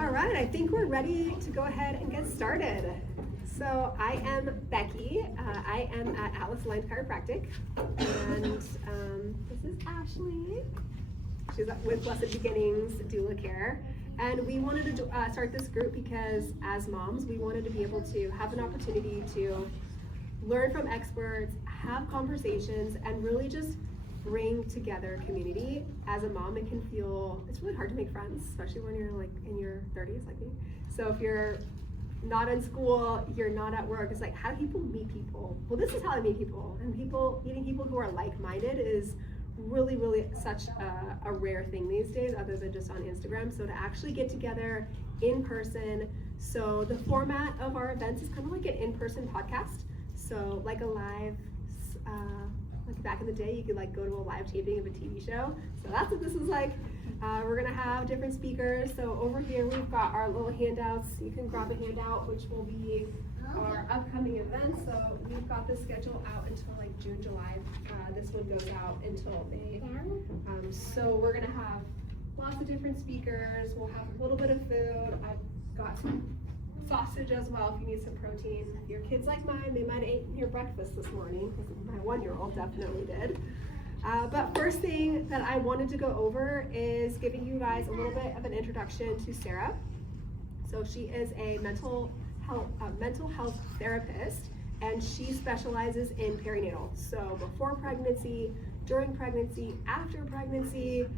All right, I think we're ready to go ahead and get started. So I am Becky. I am at Aligned Chiropractic, and this is Ashley. She's with Blessed Beginnings Doula Care, and we wanted to start this group because as moms, we wanted to be able to have an opportunity to learn from experts, have conversations, and really just bring together community. As a mom, it can feel, it's really hard to make friends, especially when you're like in your 30s like me. So if you're not in school, you're not at work, it's like, how do people meet people? Well, this is how I meet people, and meeting people who are like-minded is really such a rare thing these days, other than just on Instagram. So to actually get together in person, so the format of our events is kind of like an in-person podcast. So like a live, like back in the day, you could like go to a live taping of a TV show. So that's what this is like. We're gonna have different speakers. So over here we've got our little handouts. You can grab a handout, which will be our upcoming events. So we've got the schedule out until like June, July. This one goes out until May. So we're gonna have lots of different speakers. We'll have a little bit of food. I've got some sausage as well if you need some protein. If your kids like mine, they might have eaten your breakfast this morning, because my 1-year-old definitely did. But first thing that I wanted to go over is giving you guys a little bit of an introduction to Sarah. So she is a mental health therapist, and she specializes in perinatal. So before pregnancy, during pregnancy, after pregnancy,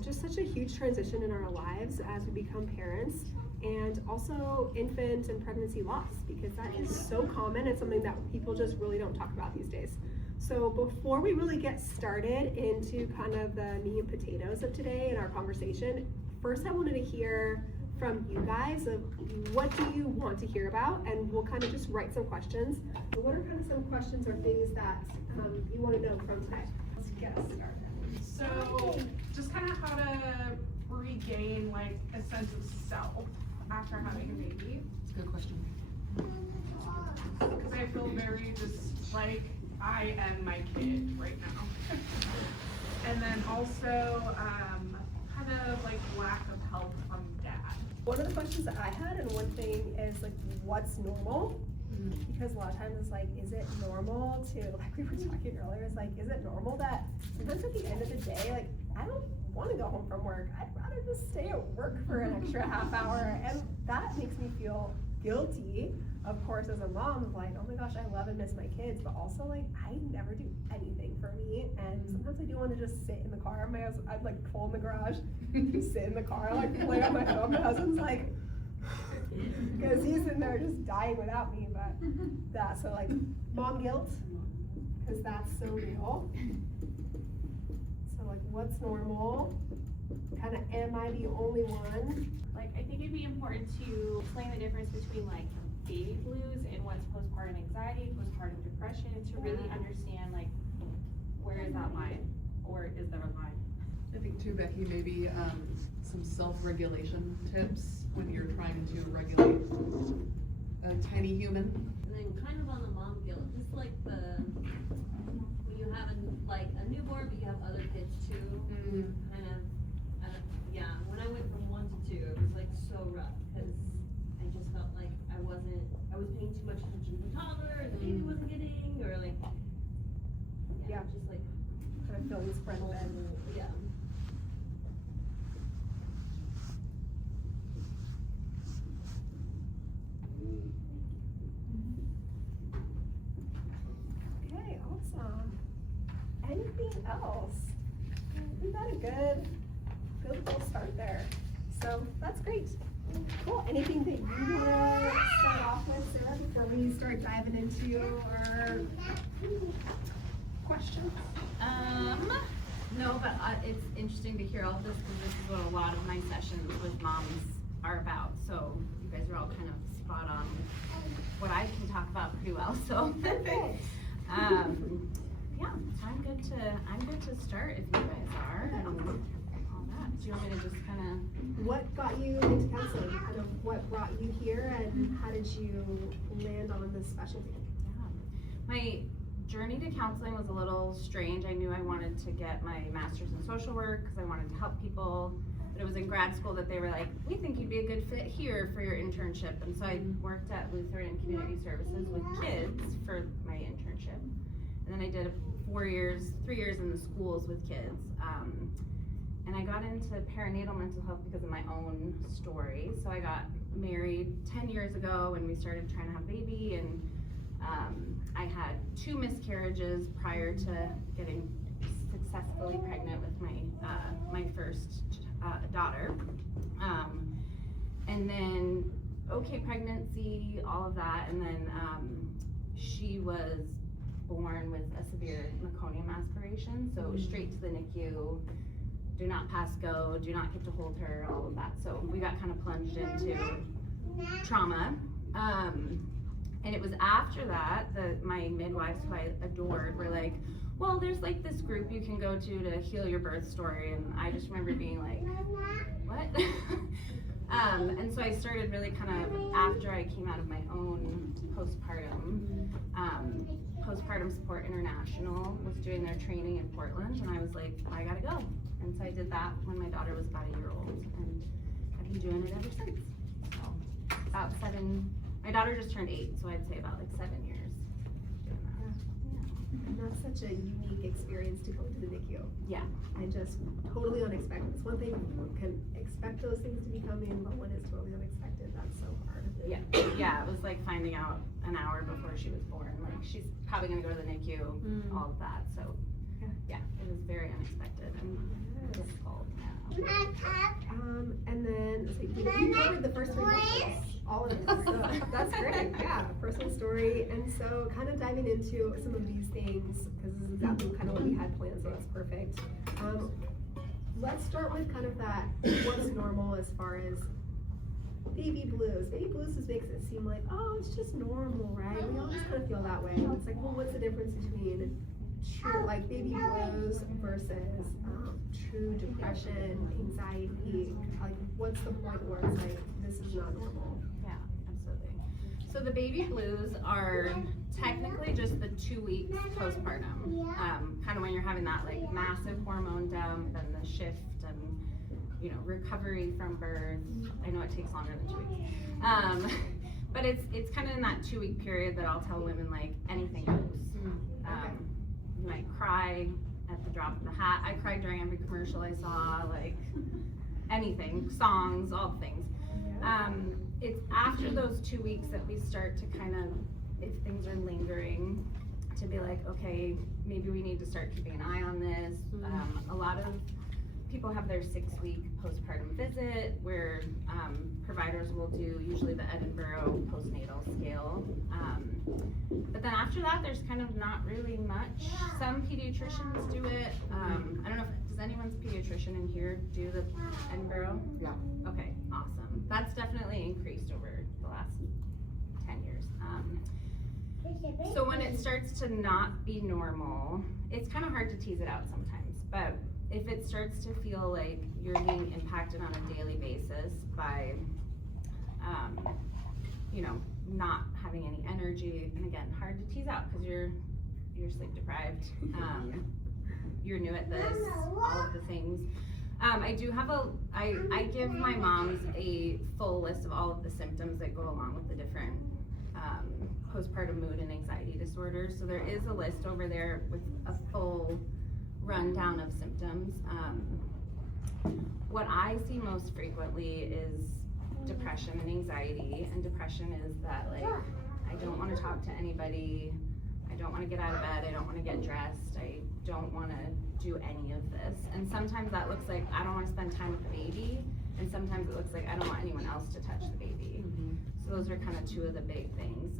just such a huge transition in our lives as we become parents, and also infant and pregnancy loss, because that is so common. It's something that people just really don't talk about these days. So before we really get started into kind of the meat and potatoes of today and our conversation, first I wanted to hear from you guys of what do you want to hear about, and we'll kind of just write some questions. But what are kind of some questions or things that you want to know from tonight? Let's get us started. So just kind of how to regain like a sense of self after having a baby. That's a good question. Because I feel very just like I am my kid right now. And then also kind of like lack of help from dad. One of the questions that I had, and one thing is like, what's normal? Because a lot of times it's like, is it normal to, like we were talking earlier, it's like, is it normal that sometimes at the end of the day, like, I don't want to go home from work. I'd rather just stay at work for an extra half hour. And that makes me feel guilty, of course, as a mom, of like, oh my gosh, I love and miss my kids, but also like, I never do anything for me. And sometimes I do want to just sit in the car. I'd like pull in the garage, sit in the car, like play on my phone. My husband's like, because he's in there just dying without me. But that, so like mom guilt, because that's so real. So like, what's normal? Kind of, am I the only one? Like, I think it'd be important to explain the difference between like baby blues and what's postpartum anxiety, postpartum depression, to really understand like, where is that line, or is there a line? I think too, Becky, maybe some self-regulation tips when you're trying to regulate a tiny human. And then kind of on the mom guilt, just like when you have a newborn, but you have other kids too. Kind of, yeah. When I went from 1 to 2, it was like so rough because I just felt like I was paying too much attention to the toddler, and the baby wasn't getting, or like, Yeah. just like Kind of feeling spread thin. yeah. Okay, awesome. Anything else? We got a good little start there. So that's great. Cool. Anything that you want to start off with, Sarah, before we start diving into our questions? No, but it's interesting to hear all of this, because this is what a lot of my sessions with moms are about. So you guys are all kind of spot on what I can talk about pretty well. So yeah, I'm good to start if you guys are, and all that. Do you want me to just kind of? What got you into counseling? Kind of what brought you here, and how did you land on this specialty? Yeah. My journey to counseling was a little strange. I knew I wanted to get my master's in social work because I wanted to help people. But it was in grad school that they were like, we think you'd be a good fit here for your internship. And so I worked at Lutheran Community Services with kids for my internship. And then I did 3 years in the schools with kids. And I got into perinatal mental health because of my own story. So I got married 10 years ago and we started trying to have a baby, and I had 2 miscarriages prior to getting successfully pregnant with my first daughter. And then pregnancy, all of that, and then she was born with a severe meconium aspiration, so straight to the NICU. Do not pass go, do not get to hold her, all of that. So we got kind of plunged into trauma. And it was after that that my midwives, who I adored, were like, well, there's like this group you can go to heal your birth story. And I just remember being like, what? And so I started really kind of, after I came out of my own postpartum, Postpartum Support International was doing their training in Portland, and I was like, I gotta go. And so I did that when my daughter was about a year old, and I've been doing it ever since. So about 7, my daughter just turned 8, so I'd say about like 7 years doing that. And that's such a unique experience to go to the NICU. Yeah. And just totally unexpected. It's one thing you can expect those things to be coming, but when it's totally unexpected, that's so hard. Yeah, yeah, it was like finding out an hour before she was born, like she's probably gonna go to the NICU, all of that, so, yeah, it was very unexpected and difficult. And then, you covered the first 3 months, all of it, so that's great, yeah, personal story, and so kind of diving into some of these things, because this is exactly kind of what we had planned, so that's perfect. Let's start with kind of that, what's normal as far as baby blues. Baby blues just makes it seem like, oh, it's just normal, right? We all just kind of feel that way. It's like, well, what's the difference between true, like baby blues versus true depression, anxiety? Like, what's the point where it's like, this is not normal? Yeah, absolutely. So the baby blues are technically just the 2 weeks postpartum. Kind of when you're having that like massive hormone dump and the shift and, you know, recovery from birth. I know it takes longer than 2 weeks. But it's kind of in that 2 week period that I'll tell women like anything goes. You might cry at the drop of the hat. I cried during every commercial I saw, like anything, songs, all the things. It's after those 2 weeks that we start to kind of, if things are lingering, to be like, okay, maybe we need to start keeping an eye on this. A lot of people have their 6-week postpartum visit where providers will do usually the Edinburgh postnatal scale. But then after that, there's kind of not really much. Some pediatricians do it. I don't know, does anyone's pediatrician in here do the Edinburgh? Yeah. Okay, awesome. That's definitely increased over the last 10 years. So when it starts to not be normal, it's kind of hard to tease it out sometimes, but if it starts to feel like you're being impacted on a daily basis by, you know, not having any energy, and again, hard to tease out because you're sleep deprived, you're new at this, all of the things. I do have I give my moms a full list of all of the symptoms that go along with the different postpartum mood and anxiety disorders. So there is a list over there with a full rundown of symptoms. What I see most frequently is depression and anxiety, and depression is that like, I don't want to talk to anybody, I don't want to get out of bed, I don't want to get dressed, I don't want to do any of this. And sometimes that looks like I don't want to spend time with the baby, and sometimes it looks like I don't want anyone else to touch the baby. So those are kind of 2 of the big things.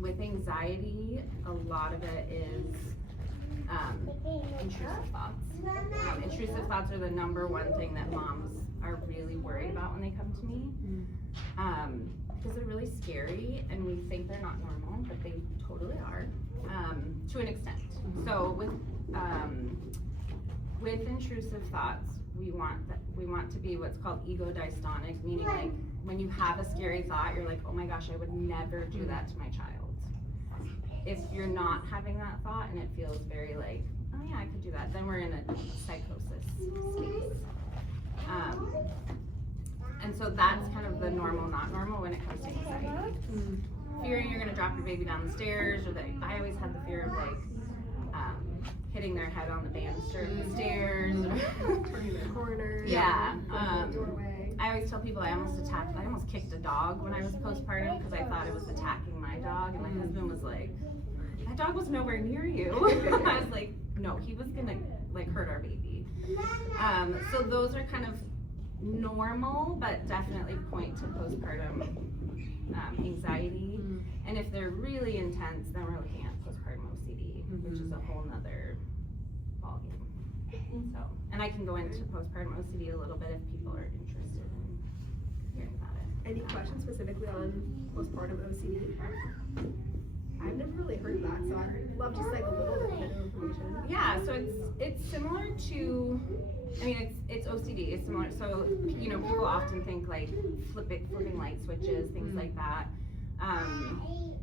With anxiety, a lot of it is intrusive thoughts. Intrusive thoughts are the #1 thing that moms are really worried about when they come to me, because they're really scary and we think they're not normal, but they totally are, to an extent. So with intrusive thoughts, we want to be what's called ego dystonic, meaning like when you have a scary thought, you're like, oh my gosh, I would never do that to my child. If you're not having that thought and it feels very like, oh yeah, I could do that, then we're in a psychosis space. And so that's kind of the normal, not normal when it comes to anxiety. Fearing you're gonna drop your baby down the stairs, or that I always had the fear of like hitting their head on the banister of the stairs. Turning the corner. Yeah. Doorway. I always tell people I almost kicked a dog when I was postpartum because I thought it was attacking my dog, and my husband was like, "That dog was nowhere near you." I was like, "No, he was gonna like hurt our baby." So those are kind of normal, but definitely point to postpartum anxiety. And if they're really intense, then we're looking at postpartum OCD, which is a whole nother ballgame. So, and I can go into postpartum OCD a little bit if people are interested in hearing about it. Any questions specifically on postpartum OCD? I've never really heard of that, so I'd love just like a little bit of information. Yeah, so it's similar to, I mean, it's OCD, it's similar, so, you know, people often think like flipping light switches, things like that.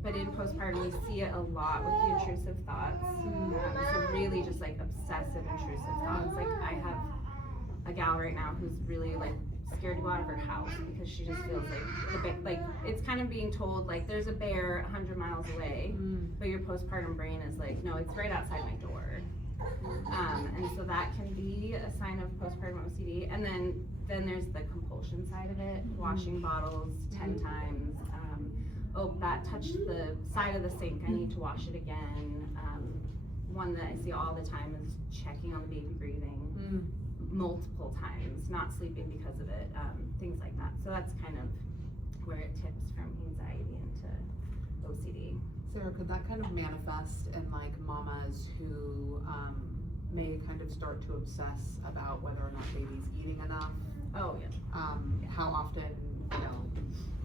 But in postpartum, we see it a lot with the intrusive thoughts. So really just like obsessive intrusive thoughts. Like I have a gal right now who's really like scared to go out of her house because she just feels like it's kind of being told like there's a bear 100 miles away, but your postpartum brain is like, no, it's right outside my door. And so that can be a sign of postpartum OCD. And then there's the compulsion side of it, washing bottles 10 times. Oh, that touched the side of the sink, I need to wash it again. One that I see all the time is checking on the baby breathing multiple times, not sleeping because of it, things like that. So that's kind of where it tips from anxiety into OCD. Sarah, could that kind of manifest in like mamas who may kind of start to obsess about whether or not baby's eating enough? Oh yeah. How often, you know,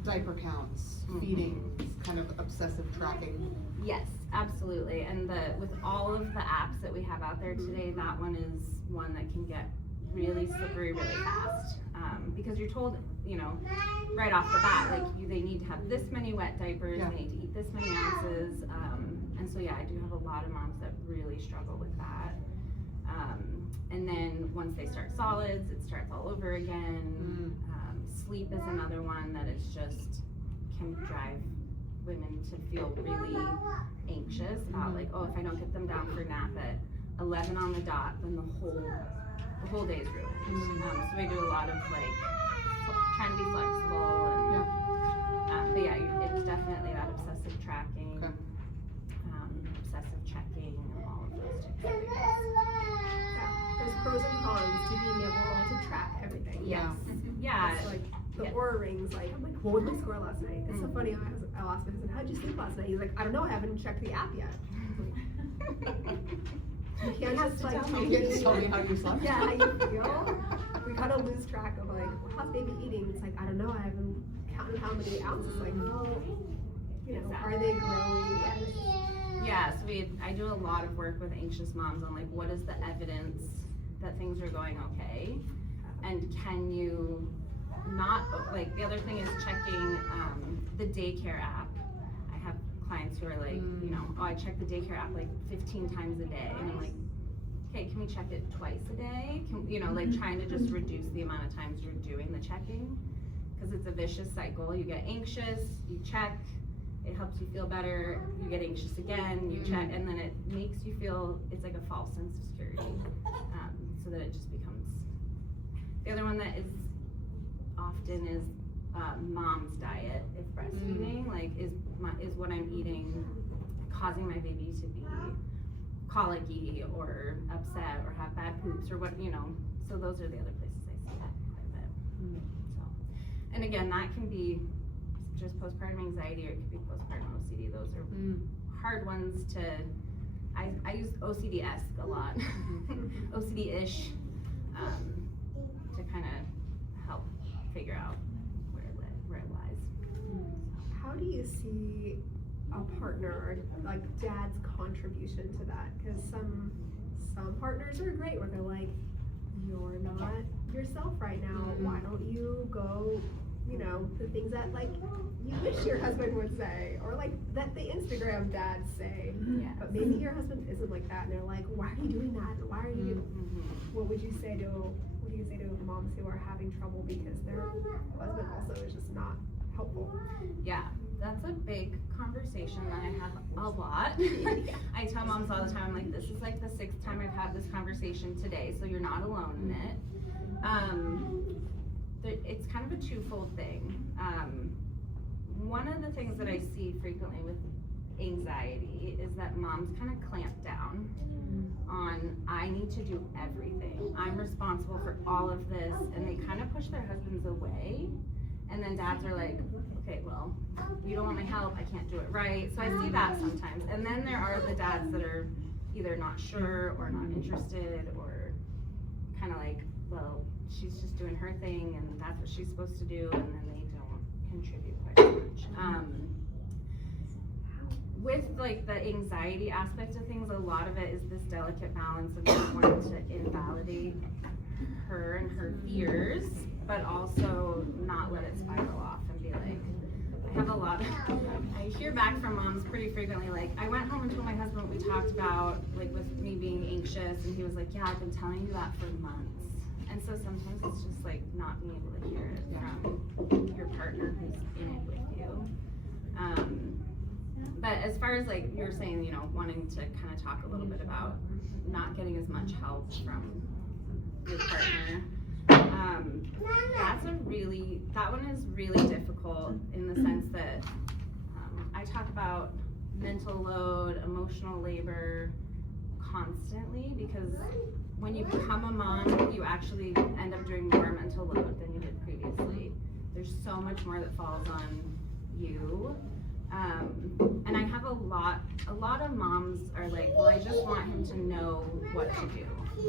diaper counts, feedings, kind of obsessive tracking? Yes, absolutely. And with all of the apps that we have out there today, that one is one that can get really slippery really fast. Because you're told, you know, right off the bat, like they need to have this many wet diapers, they need to eat this many ounces. And so yeah, I do have a lot of moms that really struggle with that. And then once they start solids, it starts all over again. Sleep is another one that is just, can drive women to feel really anxious about like, oh, if I don't get them down for nap at 11 on the dot, then the whole day is ruined. So we do a lot of like, trying to be flexible and, but yeah, it's definitely that obsessive tracking, obsessive checking, and all of those types of things. There's pros and cons to being able to track everything. Yes. Yeah. It's like the Oura rings, like, I'm like, what was my score last night? It's so funny, I asked my husband, how'd you sleep last night? He's like, I don't know, I haven't checked the app yet. You can't just like, You can't just tell me how you slept? yeah, how you feel. We kind of lose track of like, well, how's baby eating? It's like, I don't know, I haven't counted how many ounces. Like, well, you know, are they growing? Yeah, so I do a lot of work with anxious moms on like, what is the evidence that things are going okay? And can you not, like, the other thing is checking the daycare app. I have clients who are like, you know, oh, I check the daycare app like 15 times a day. And I'm like, okay, can we check it twice a day? Can, you know, like trying to just reduce the amount of times you're doing the checking. Because it's a vicious cycle. You get anxious, you check, it helps you feel better, you get anxious again, you check, and then it makes you feel, it's like a false sense of security. So that it just becomes, the other one that is often is mom's diet. If breastfeeding, like is what I'm eating causing my baby to be colicky or upset or have bad poops or what, you know, so those are the other places I see that quite a bit. So, and again, that can be just postpartum anxiety or it could be postpartum OCD. Those are hard ones to, I use OCD-esque a lot, OCD-ish, to kind of help figure out where it lies. How do you see a partner or like dad's contribution to that? Because some partners are great where they're like, you're not yourself right now. Why don't you go, you know, the things that like you wish your husband would say, or like that the Instagram dads say. Yeah. But maybe your husband isn't like that, and they're like, why are you doing that? Why are you? What would you say to you can say to moms who are having trouble because their husband also is just not helpful? Yeah, that's a big conversation that I have a lot. I tell moms all the time, I'm like, this is like the 6th time I've had this conversation today, so you're not alone in it. It's kind of a twofold thing. One of the things that I see frequently with anxiety is that moms kind of clamp down on, I need to do everything. I'm responsible for all of this, and they kind of push their husbands away. And then dads are like, okay, well, you don't want my help, I can't do it right. So I see that sometimes. And then there are the dads that are either not sure or not interested, or kind of like, well, she's just doing her thing and that's what she's supposed to do, and then they don't contribute quite as much. With like the anxiety aspect of things, a lot of it is this delicate balance of not wanting to invalidate her and her fears, but also not let it spiral off and be like, I hear back from moms pretty frequently, like, I went home and told my husband what we talked about, like with me being anxious, and he was like, yeah, I've been telling you that for months. And so sometimes it's just like not being able to hear it from your partner who's in it with you. But as far as like you're saying, you know, wanting to kind of talk a little bit about not getting as much help from your partner, that one is really difficult in the sense that I talk about mental load, emotional labor constantly, because when you become a mom, you actually end up doing more mental load than you did previously. There's so much more that falls on you. And I have a lot of moms are like, well, I just want him to know what to do,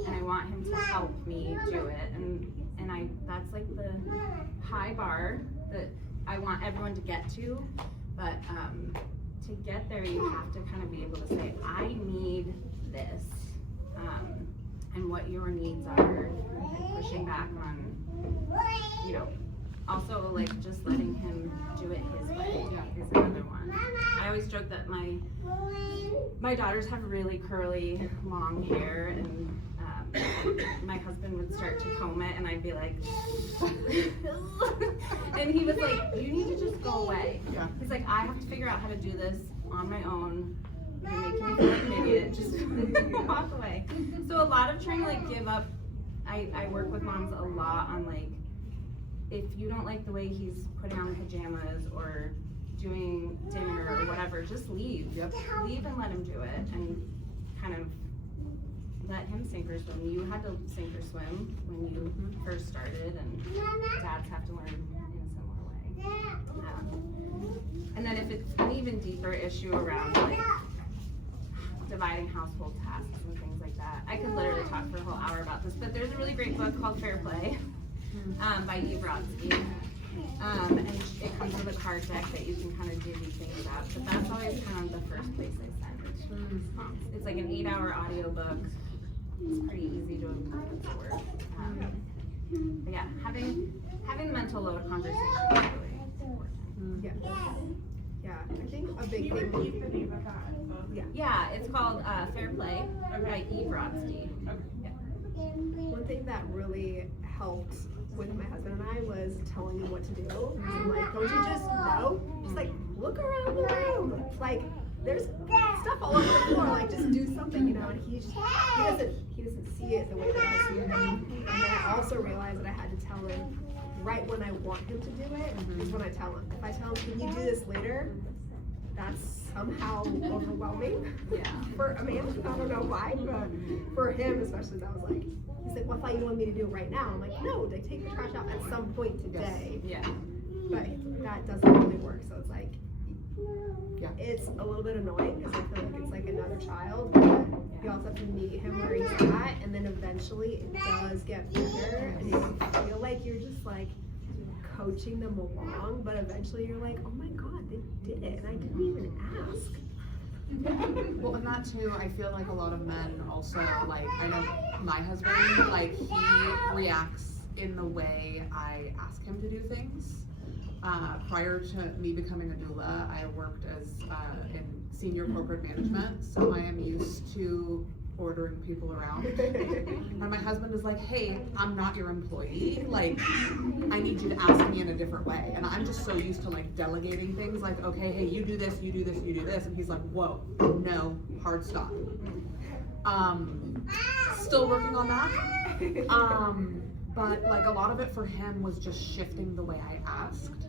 and I want him to help me do it, and that's like the high bar that I want everyone to get to, but to get there you have to kind of be able to say, I need this, and what your needs are, and pushing back on, you know, also like just letting him do it his way is another one. I always joke that my daughters have really curly long hair, and my husband would start to comb it and I'd be like and he was like, you need to just go away. He's like, I have to figure out how to do this on my own. You're making me feel like an idiot. Just walk away. So a lot of trying to like give up. I work with moms a lot on like, if you don't like the way he's putting on the pajamas or doing dinner or whatever, just leave. Leave and let him do it, and kind of let him sink or swim. You had to sink or swim when you first started, and dads have to learn in a similar way. And then if it's an even deeper issue around like dividing household tasks and things like that, I could literally talk for a whole hour about this, but there's a really great book called Fair Play by Eve Rodsky. And it comes with a card deck that you can kind of divvy things out, but that's always kind of the first place I send moms. It's like an 8-hour audiobook. It's pretty easy to absorb. But yeah, having mental load conversation is really important. Yeah, I think a big Can you thing. repeat the name of that book? Yeah, it's called Fair Play by Eve Rodsky. One thing that really helped with my husband and I was telling him what to do. I'm like, don't you just know? Just like look around the room. Like there's stuff all over the floor. Like just do something, you know. And he doesn't see it the way that I see it. And then I also realized that I had to tell him right when I want him to do it is when I tell him. If I tell him, can you do this later? That's somehow overwhelming for a man. I don't know why, but for him especially, that was like, he's like, well, I thought you wanted me to do it right now. I'm like, no, they take the trash out at some point today. But that doesn't really work. So it's like, it's a little bit annoying because I feel like it's like another child. But you also have to meet him where he's at, and then eventually it does get better, and you feel like you're just like coaching them along, but eventually you're like, oh my god, they did it, and I didn't even ask. Well, and that too, I feel like a lot of men also, like, I know my husband, like, he reacts in the way I ask him to do things. Prior to me becoming a doula, I worked as in senior corporate management, so I am used to ordering people around. And my husband is like, hey, I'm not your employee. Like, I need you to ask me in a different way. And I'm just so used to like delegating things like, okay, hey, you do this, you do this, you do this. And he's like, whoa, no, hard stop. Still working on that. But like a lot of it for him was just shifting the way I asked.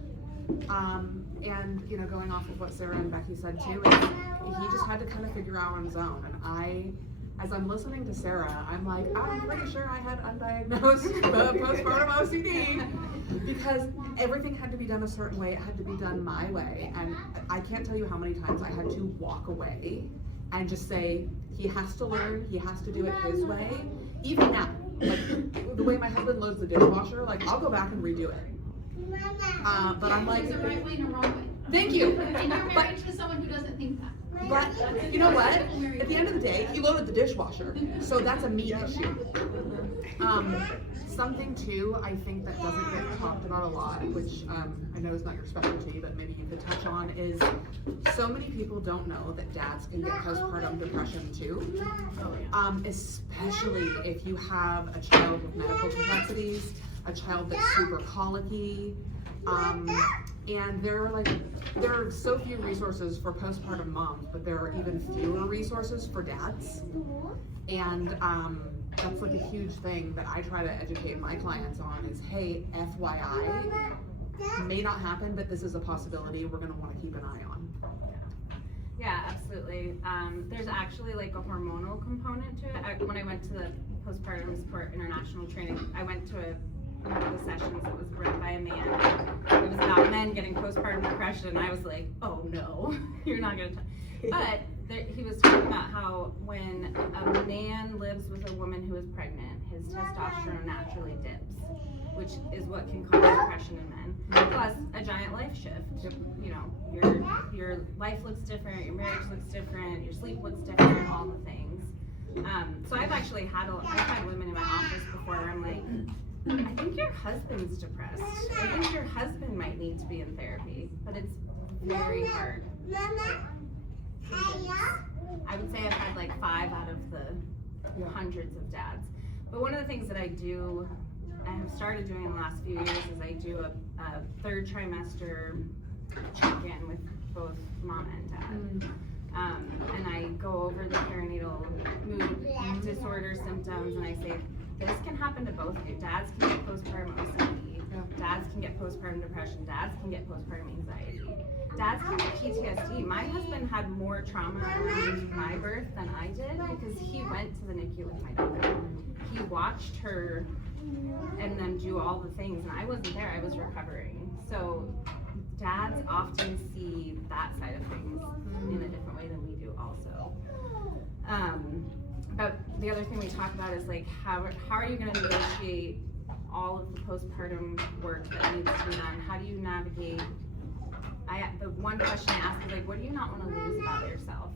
And you know, going off of what Sarah and Becky said too, is he just had to kind of figure out on his own. And as I'm listening to Sarah, I'm like, I'm pretty sure I had undiagnosed postpartum OCD, because everything had to be done a certain way. It had to be done my way. And I can't tell you how many times I had to walk away and just say, he has to learn, he has to do it his way. Even now, like the way my husband loads the dishwasher, like I'll go back and redo it. But I'm like, there's a right way and a wrong way. Thank you. And you're married to someone who doesn't think that. But you know what? At the end of the day, he loaded the dishwasher, so that's a me issue. Something too, I think that doesn't get talked about a lot, which I know is not your specialty, but maybe you could touch on, is so many people don't know that dads can get postpartum depression too. Especially if you have a child with medical complexities, a child that's super colicky, and there are so few resources for postpartum moms, but there are even fewer resources for dads. And that's like a huge thing that I try to educate my clients on is, hey, FYI, may not happen, but this is a possibility we're gonna wanna keep an eye on. Yeah, absolutely. There's actually like a hormonal component to it. When I went to the Postpartum Support International training, I went to one of the sessions that was run by a man. It was about men getting postpartum depression, and I was like, oh no, you're not gonna But he was talking about how when a man lives with a woman who is pregnant, his testosterone naturally dips, which is what can cause depression in men. Plus a giant life shift. You know, your life looks different, your marriage looks different, your sleep looks different, all the things. So I've actually had women in my office before where I'm like, I think your husband's depressed. I think your husband might need to be in therapy, but it's very hard. I would say I've had like 5 out of the hundreds of dads. But one of the things that I have started doing in the last few years is I do a 3rd trimester check-in with both mom and dad. And I go over the perinatal mood disorder symptoms, and I say, this can happen to both of you. Dads can get postpartum OCD. Dads can get postpartum depression. Dads can get postpartum anxiety. Dads can get PTSD. My husband had more trauma around my birth than I did because he went to the NICU with my daughter. He watched her and then do all the things, and I wasn't there. I was recovering. So dads often see that side of things in a different way than we do also. But the other thing we talk about is like, how are you going to negotiate all of the postpartum work that needs to be done? How do you navigate? The one question I ask is like, what do you not want to lose about yourself?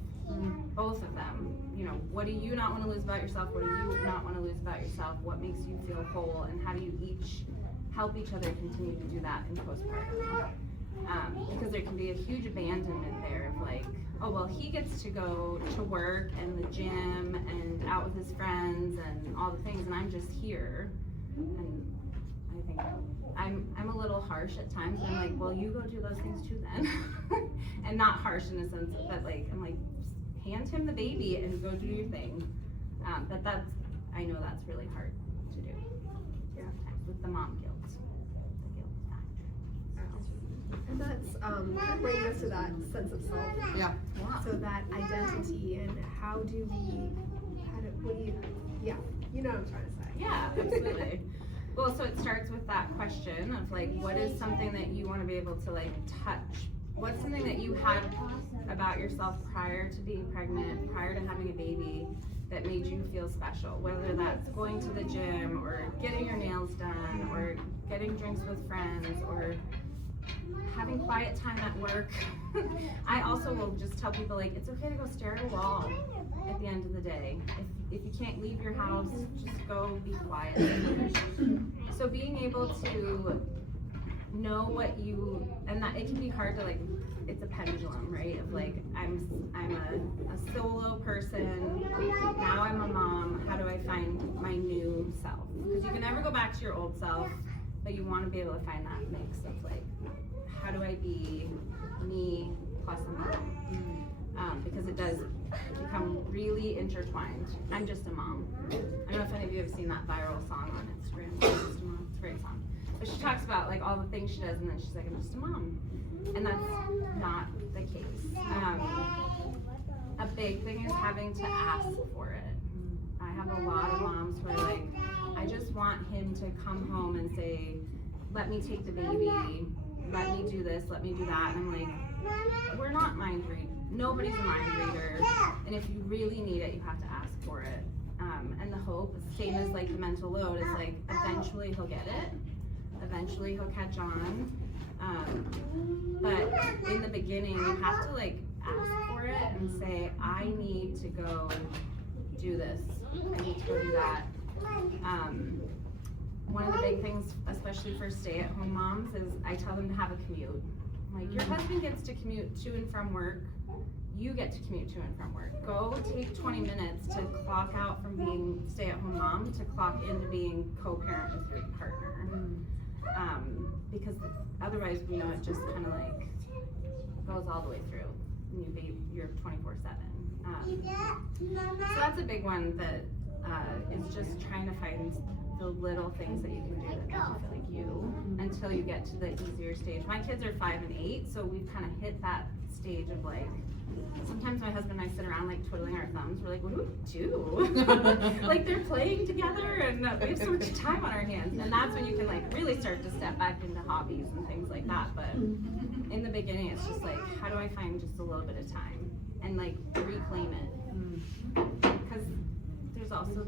Both of them. You know, what do you not want to lose about yourself? What do you not want to lose about yourself? What makes you feel whole? And how do you each help each other continue to do that in postpartum? Because there can be a huge abandonment there of like, oh, well, he gets to go to work and the gym and out with his friends and all the things, and I'm just here. And I think I'm a little harsh at times. I'm like, well, you go do those things too then. And not harsh in a sense that like, I'm like, hand him the baby and go do your thing. But I know that's really hard to do. Yeah. With the mom guilt. The guilt factor. And that's kind of bringing us to that sense of self. Yeah. So that identity and what do you, you know what I'm trying to say. Yeah, absolutely. Well, so it starts with that question of like, what is something that you want to be able to like touch? What's something that you had about yourself prior to being pregnant, prior to having a baby, that made you feel special? Whether that's going to the gym or getting your nails done or getting drinks with friends or having quiet time at work. I also will just tell people like, it's okay to go stare at a wall at the end of the day. If you can't leave your house, just go be quiet. So being able to know what you, and that it can be hard to like, it's a pendulum, right? Of like, I'm a solo person, now I'm a mom, how do I find my new self? Because you can never go back to your old self, but you want to be able to find that mix of like, how do I be me plus a mom? Because it does become really intertwined. I'm just a mom. I don't know if any of you have seen that viral song on Instagram. I'm just a mom. It's a great song. But she talks about like all the things she does, and then she's like, I'm just a mom. And that's not the case. A big thing is having to ask for it. I have a lot of moms who are like, I just want him to come home and say, let me take the baby, let me do this, let me do that. And I'm like, we're not mind readers. Nobody's a mind reader. And if you really need it, you have to ask for it. And the hope, same as like the mental load, is like eventually he'll get it. Eventually he'll catch on. But in the beginning, you have to like ask for it and say, I need to go do this. I need to go do that. One of the big things, especially for stay-at-home moms, is I tell them to have a commute. Like, your husband gets to commute to and from work. You get to commute to and from work. Go take 20 minutes to clock out from being stay-at-home mom to clock into being co-parent with your partner. Because otherwise, you know, it just kind of like goes all the way through. You're 24/7. So that's a big one that is just trying to find the little things that you can do that make you feel like you, until you get to the easier stage. My kids are 5 and 8, so we've kind of hit that stage of like, sometimes my husband and I sit around like twiddling our thumbs. We're like, what do we do? Like, they're playing together and we have so much time on our hands. And that's when you can like really start to step back into hobbies and things like that. But in the beginning, it's just like, how do I find just a little bit of time and like reclaim it? Because there's also the,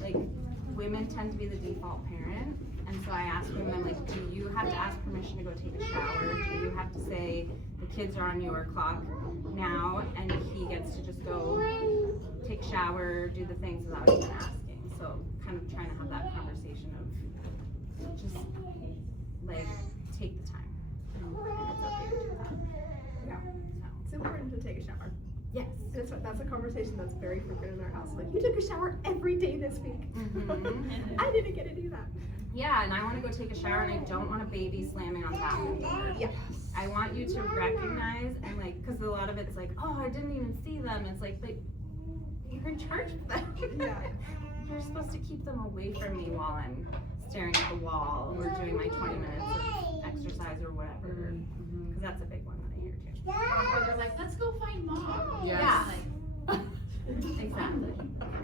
like, women tend to be the default parent. And so I ask women, I'm like, do you have to ask permission to go take a shower? Do you have to say, the kids are on your clock now, and he gets to just go take a shower, do the things without even asking? So kind of trying to have that conversation of just like, take the time. And it's okay to do that. Yeah. So. It's important to take a shower. Yes. That's a conversation that's very frequent in our house. Like, you took a shower every day this week. Mm-hmm. I didn't get to do that. Yeah, and I want to go take a shower, and I don't want a baby slamming on the bathroom door. Yes. I want you to recognize, and like, because a lot of it's like, oh, I didn't even see them. It's like, but you're in charge of them. Yeah. You're supposed to keep them away from me while I'm staring at the wall or doing my 20 minutes of exercise or whatever. Because that's a big one that I hear too. Or they're like, let's go find mom. Yes. Yeah. Like, Exactly.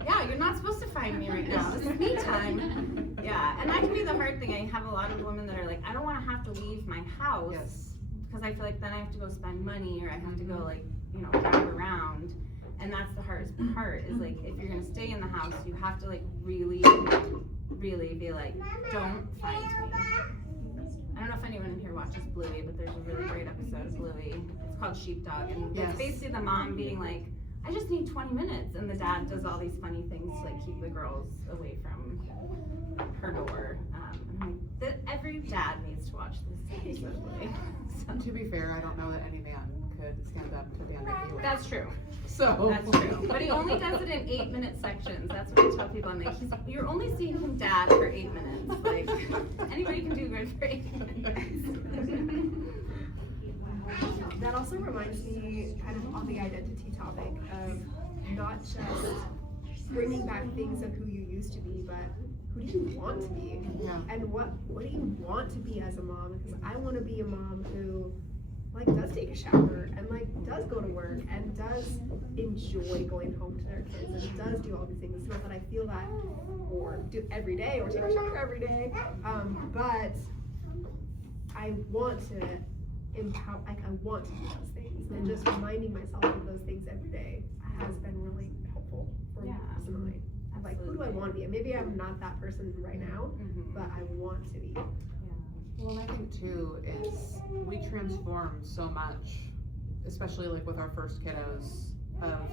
Yeah, you're not supposed to find me right now. This is me time. Yeah, and that can be the hard thing. I have a lot of women that are like, I don't want to have to leave my house. Yes. Because I feel like then I have to go spend money, or I have to go like, you know, drive around. And that's the hardest part, is like, if you're gonna stay in the house, you have to like really, really be like, don't find me. I don't know if anyone in here watches Bluey, but there's a really great episode of Bluey. It's called Sheepdog, and Yes. it's basically the mom being like, I just need 20 minutes, and the dad does all these funny things to like keep the girls away from her door. And I'm like, every dad needs to watch this episode of Bluey. To be fair, I don't know that any man could stand up to Dan Ricky. That's true. So. That's true. But he only does it in 8-minute sections. That's what I tell people. I'm like, you're only seeing him dad for 8 minutes. Like, anybody can do good for 8 minutes. That also reminds me, kind of on the identity topic, of not just bringing back things of who you used to be, but who do you want to be? Yeah. And what do you want to be as a mom? Because I want to be a mom who like does take a shower and like does go to work and does enjoy going home to their kids and does do all these things. It's not that I feel that or do every day or take a shower every day, but I want to empower, like I want to do those things, and just reminding myself of those things every day has been really helpful for me personally. Like, who do I want to be? And maybe I'm not that person right now, but I want to be. Well, and I think too, is we transform so much, especially like with our first kiddos, of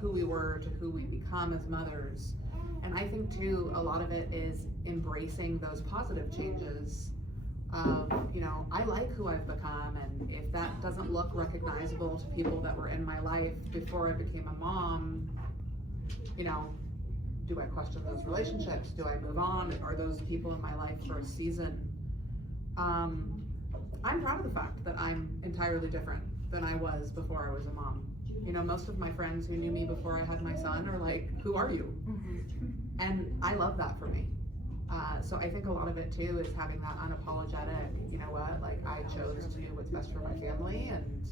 who we were to who we become as mothers. And I think too, a lot of it is embracing those positive changes of, you know, I like who I've become, and if that doesn't look recognizable to people that were in my life before I became a mom, you know, do I question those relationships? Do I move on? Are those people in my life for a season? I'm proud of the fact that I'm entirely different than I was before I was a mom. You know, most of my friends who knew me before I had my son are like, who are you? And I love that for me. So I think a lot of it too is having that unapologetic, you know what, like I chose to do what's best for my family, and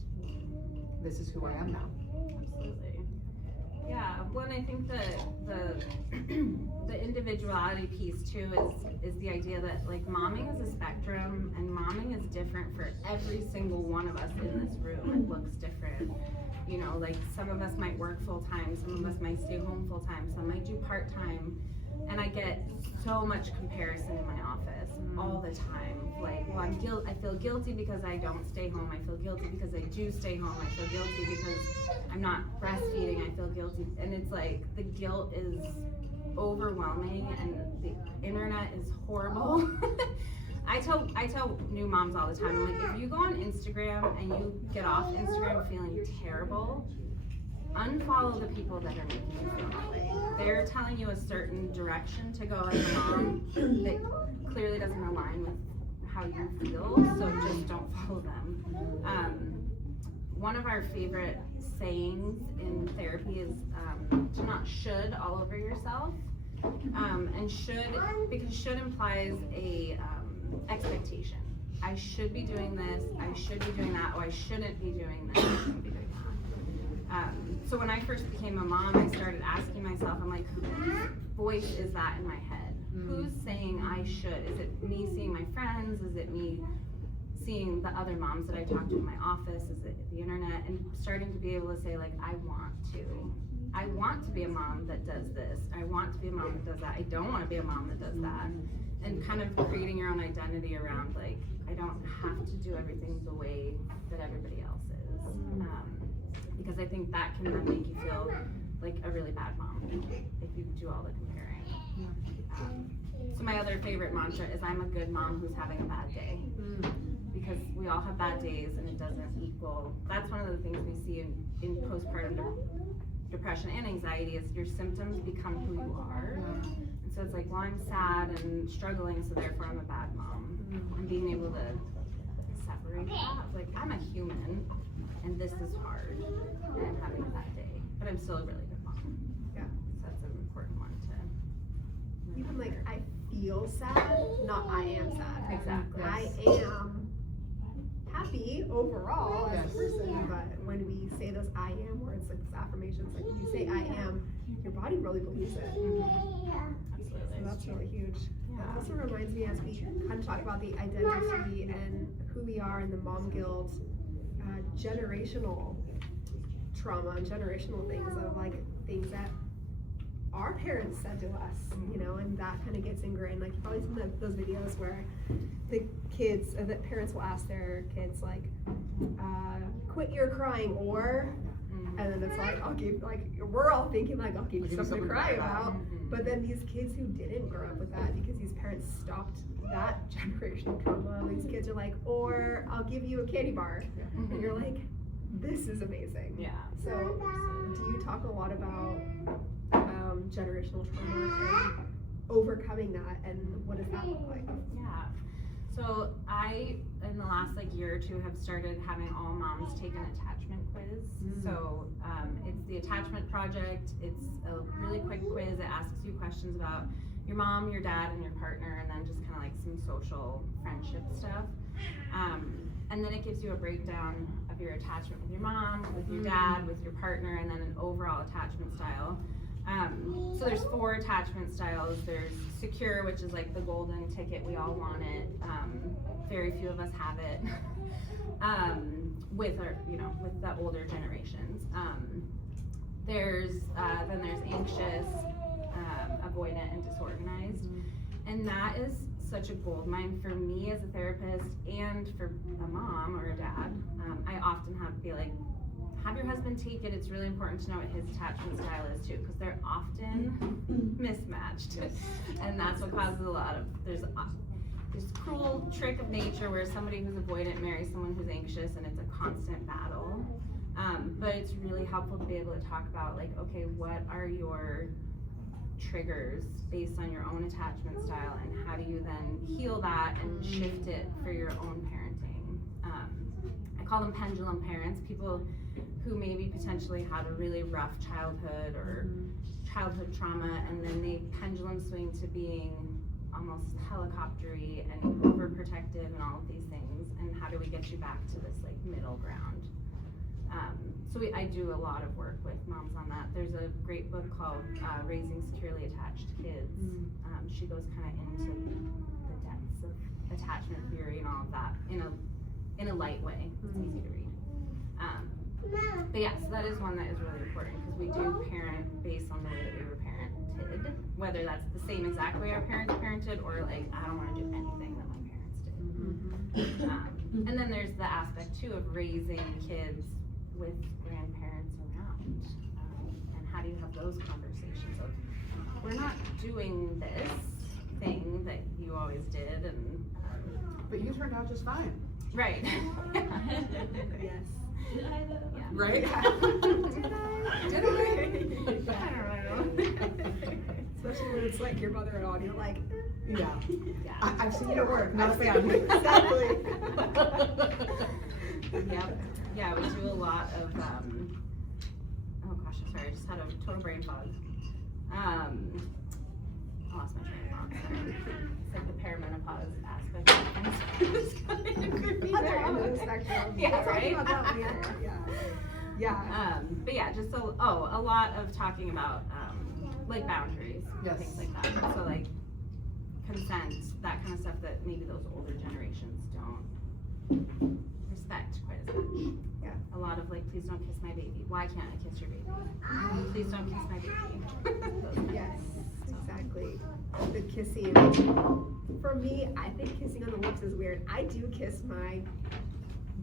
this is who I am now. Absolutely. Yeah, well, and I think the individuality piece too is the idea that like momming is a spectrum, and momming is different for every single one of us in this room. It looks different. You know, like some of us might work full time, some of us might stay home full time, some might do part time. And I get so much comparison in my office all the time. Like, well, I feel guilty because I don't stay home. I feel guilty because I do stay home. I feel guilty because I'm not breastfeeding. I feel guilty. And it's like, the guilt is overwhelming, and the internet is horrible. I tell new moms all the time, I'm like, if you go on Instagram and you get off Instagram feeling terrible, unfollow the people that are making you feel that way. They're telling you a certain direction to go as a mom that clearly doesn't align with how you feel, so just don't follow them. One of our favorite sayings in therapy is to not should all over yourself. And should, because should implies a expectation. I should be doing this, I should be doing that, or I shouldn't be doing this, I shouldn't be doing that. So when I first became a mom, I started asking myself, I'm like, whose voice is that in my head? Who's saying I should? Is it me seeing my friends? Is it me seeing the other moms that I talk to in my office? Is it the internet? And starting to be able to say, like, I want to be a mom that does this. I want to be a mom that does that. I don't want to be a mom that does that. And kind of creating your own identity around, like, I don't have to do everything the way that everybody else is. Because I think that can then make you feel like a really bad mom if you do all the comparing. So my other favorite mantra is, I'm a good mom who's having a bad day. Because we all have bad days, and it doesn't equal, that's one of the things we see in postpartum depression and anxiety, is your symptoms become who you are. And so it's like, well, I'm sad and struggling, so therefore I'm a bad mom. And being able to separate that, like, I'm a human, and this is hard, and I'm having a bad day, but I'm still a really good mom. Yeah. So that's an important one to Even like, I feel sad, not I am sad. Exactly. I am happy overall as a person, but when we say those I am words, like those affirmations, like when you say I am, your body really believes it. Absolutely. So that's really huge. It also reminds me, as we kind of talk about the identity and who we are and the mom guilt, generational trauma and generational things of like things that our parents said to us, you know, and that kind of gets ingrained. Like, you've probably seen those videos where the kids, the parents will ask their kids like, quit your crying, or, and then it's like, I'll give, like, we're all thinking like, I'll give you something to cry about. But then these kids who didn't grow up with that, because these parents stopped that generational trauma, these kids are like, or I'll give you a candy bar. And you're like, this is amazing. Yeah. So do you talk a lot about generational trauma and overcoming that, and what does that look like? Yeah. So I, in the last like year or two, have started having all moms take an attachment quiz. So it's the attachment project. It's a really quick quiz. It asks you questions about your mom, your dad, and your partner, and then just kind of like some social friendship stuff. And then it gives you a breakdown of your attachment with your mom, with your dad, with your partner, and then an overall attachment style. So there's 4 attachment styles. There's secure, which is like the golden ticket, we all want it. Very few of us have it. With our, you know, with the older generations. Then there's anxious, avoidant, and disorganized. And that is such a gold mine for me as a therapist and for a mom or a dad. I often have to be like, have your husband take it. It's really important to know what his attachment style is too, because they're often mismatched. And that's what causes a lot of, this cruel trick of nature where somebody who's avoidant marries someone who's anxious and it's a constant battle. But it's really helpful to be able to talk about like, okay, what are your triggers based on your own attachment style, and how do you then heal that and shift it for your own parenting. I call them pendulum parents, people who maybe potentially had a really rough childhood or childhood trauma, and then they pendulum swing to being almost helicoptery and overprotective and all of these things, and how do we get you back to this like middle ground. So I do a lot of work with moms on that. There's a great book called Raising Securely Attached Kids. She goes kind of into the depths of attachment theory and all of that in a light way. It's easy to read. But yeah, so that is one that is really important, because we do parent based on the way that we were parented, whether that's the same exact way our parents parented or like, I don't want to do anything that my parents did. And then there's the aspect too of raising kids with grandparents around, and how do you have those conversations of, we're not doing this thing that you always did, and But you turned out just fine. right. Yes. Yeah. Right? Did I? Especially when it's like your mother-in-law and you're like, Yeah. Yeah. I've seen it work, not a fan. Exactly. Yep. Yeah, we do a lot of, oh gosh, I'm sorry, I just had a total brain fog. I lost my train of thought, sorry. It's like the perimenopause aspect of things. It's kind of creepy Other there. end of the spectrum. Yeah, We'll talk right? about that later. Yeah. But yeah, just a lot of talking about, like boundaries, Yes. things like that. So like consent, that kind of stuff that maybe those older generations don't respect quite as much. Yeah. A lot of like, please don't kiss my baby. Why can't I kiss your baby? Please don't kiss my baby. Those kind of Yes, things. exactly. The kissing. For me, I think kissing on the lips is weird. I do kiss my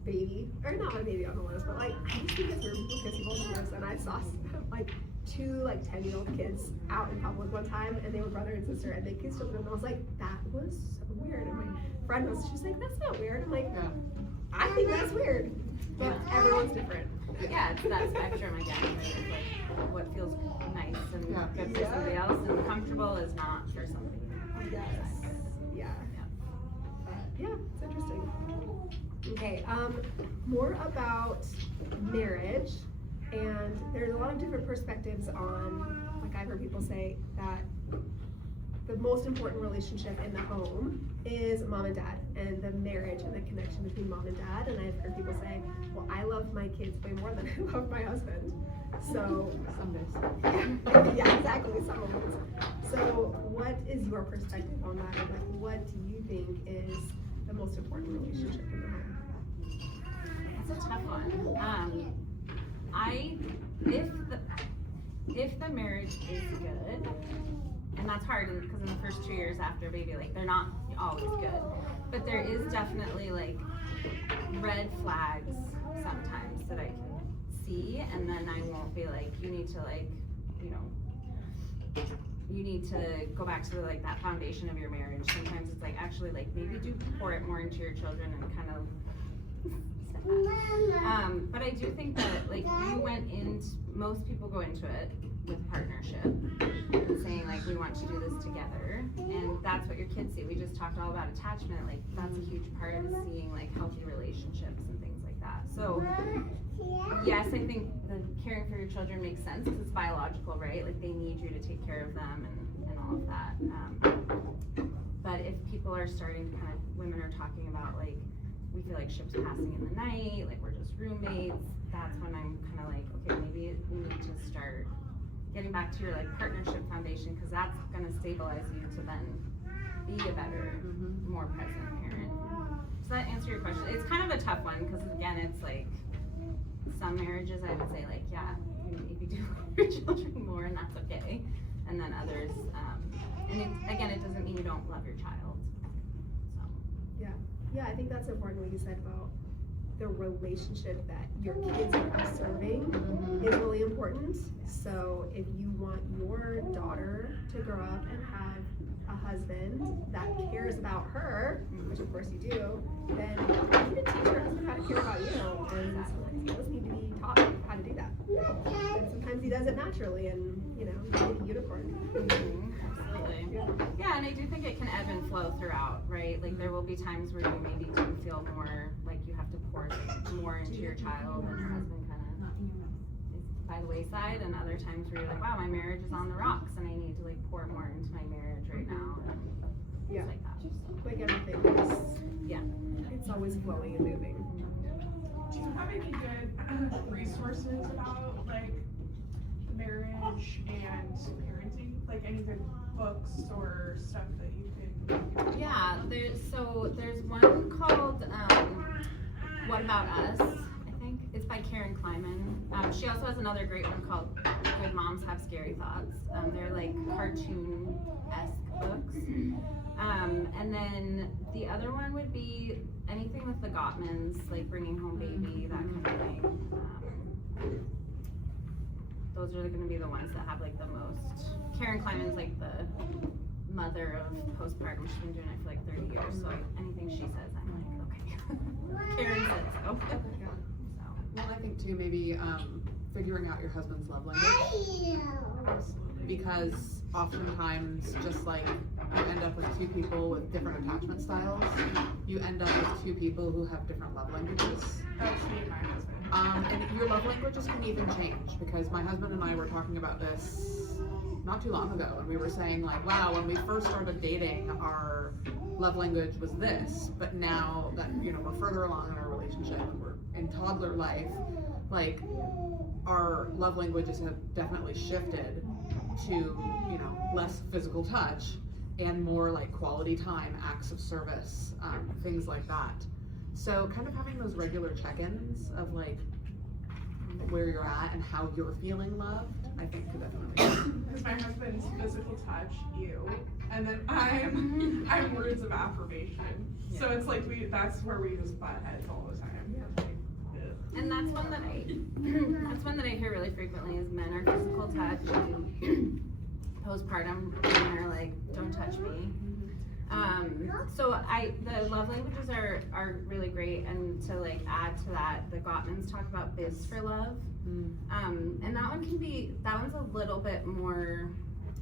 baby, or not my baby on the lips, but like, I just think it's weird people kiss people on the lips, and I saw like two like 10-year-old kids out in public one time, and they were brother and sister, and they kissed each other, and I was like, that was so weird. And my friend was, she's like, that's not weird. I'm like, Yeah. I think that's weird, but everyone's different. Yeah, it's that spectrum again, right? It's like what feels nice and Yeah. good for somebody else and comfortable is not for somebody. Yes. Yeah. Yeah, it's interesting. Okay, more about marriage, and there's a lot of different perspectives on, like I've heard people say that the most important relationship in the home is mom and dad, and the marriage and the connection between mom and dad. And I've heard people say, well, I love my kids way more than I love my husband. So, Some days. yeah, exactly, some of it. So what is your perspective on that? And like, what do you think is the most important relationship in the home? It's a tough one. If the marriage is good, and that's hard because in the first 2 years after baby, like they're not always good, but there is definitely like red flags sometimes that I can see, and then I won't be like, you need to like, you need to go back to like that foundation of your marriage. Sometimes it's like, actually like maybe do pour it more into your children and kind of but I do think that like you went into, most people go into it with partnership and saying like, we want to do this together, and that's what your kids see. We just talked all about attachment, like that's a huge part of seeing like healthy relationships and things like that. So yes, I think the caring for your children makes sense because it's biological, right? Like they need you to take care of them and all of that. But if people are starting to kind of, women are talking about like, we feel like ships passing in the night, like we're just roommates, that's when I'm kind of like, okay, maybe we need to start getting back to your like partnership foundation, because that's gonna stabilize you to then be a better, more present parent. Does that answer your question? It's kind of a tough one, because again, it's like, some marriages I would say like, yeah, you maybe do love your children more and that's okay. And then others, and again, it doesn't mean you don't love your child, so. Yeah, I think that's important what you said about the relationship that your kids are observing is really important. So if you want your daughter to grow up and have a husband that cares about her, which of course you do, then you need to teach your husband how to care about you. And sometimes he does need to be taught how to do that. And sometimes he does it naturally, and you know, he's a unicorn. Absolutely. Yeah, and I do think it can ebb and flow throughout, right? Like there will be times where you maybe do feel more like you have to pour more into your child, and your husband kind of is by the wayside, and other times where you're like, wow, my marriage is on the rocks, and I need to like pour more into my marriage right now, and things like that. Like everything, it's always flowing and moving. Do you have any good resources about like marriage and parenting? Like any good books or stuff that you can? Yeah, there's one called What About Us, I think. It's by Karen Kleiman. She also has another great one called Good Moms Have Scary Thoughts. They're like cartoon-esque books. And then the other one would be anything with the Gottmans, like Bringing Home Baby, that kind of thing. Those are gonna be the ones that have like the most. Karen Kleiman's like the mother of postpartum. She's been doing it for like 30 years, so anything she says, I'm like, okay. Karen said so. Well, I think too, maybe figuring out your husband's love language. Absolutely. Because oftentimes, just like you end up with two people with different attachment styles, you end up with two people who have different love languages. That's me and my husband. And your love languages can even change, because my husband and I were talking about this not too long ago, and we were saying like, wow, when we first started dating, our love language was this, but now that, you know, we're further along in our relationship and we're in toddler life, like our love languages have definitely shifted to, you know, less physical touch and more like quality time, acts of service, things like that. So kind of having those regular check-ins of like where you're at and how you're feeling loved, I think could definitely. Because my husband's physical touch, you, and then I'm words of affirmation. Yeah. So it's like that's where we just butt heads all the time. And that's one that I hear really frequently is men are physical touch and postpartum and they're like, don't touch me. So the love languages are really great, and to like add to that, the Gottmans talk about bids for love. And that one's a little bit more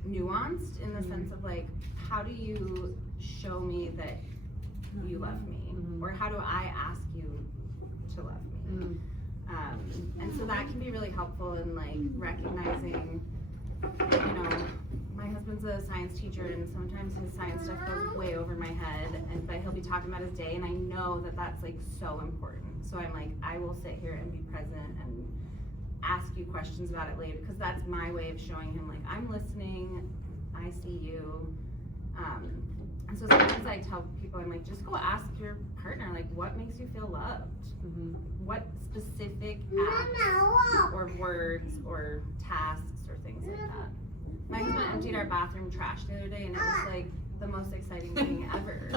nuanced in the sense of like, how do you show me that you love me? Or how do I ask you to love me? And so that can be really helpful in like recognizing, you know, my husband's a science teacher, and sometimes his science stuff goes way over my head, but he'll be talking about his day, and I know that that's like so important. So I'm like, I will sit here and be present and ask you questions about it later, because that's my way of showing him like, I'm listening, I see you. And so sometimes I tell people, I'm like, just go ask your partner, like, what makes you feel loved? What specific acts or words or tasks or things like that? My husband emptied our bathroom trash the other day, and it was like the most exciting thing ever.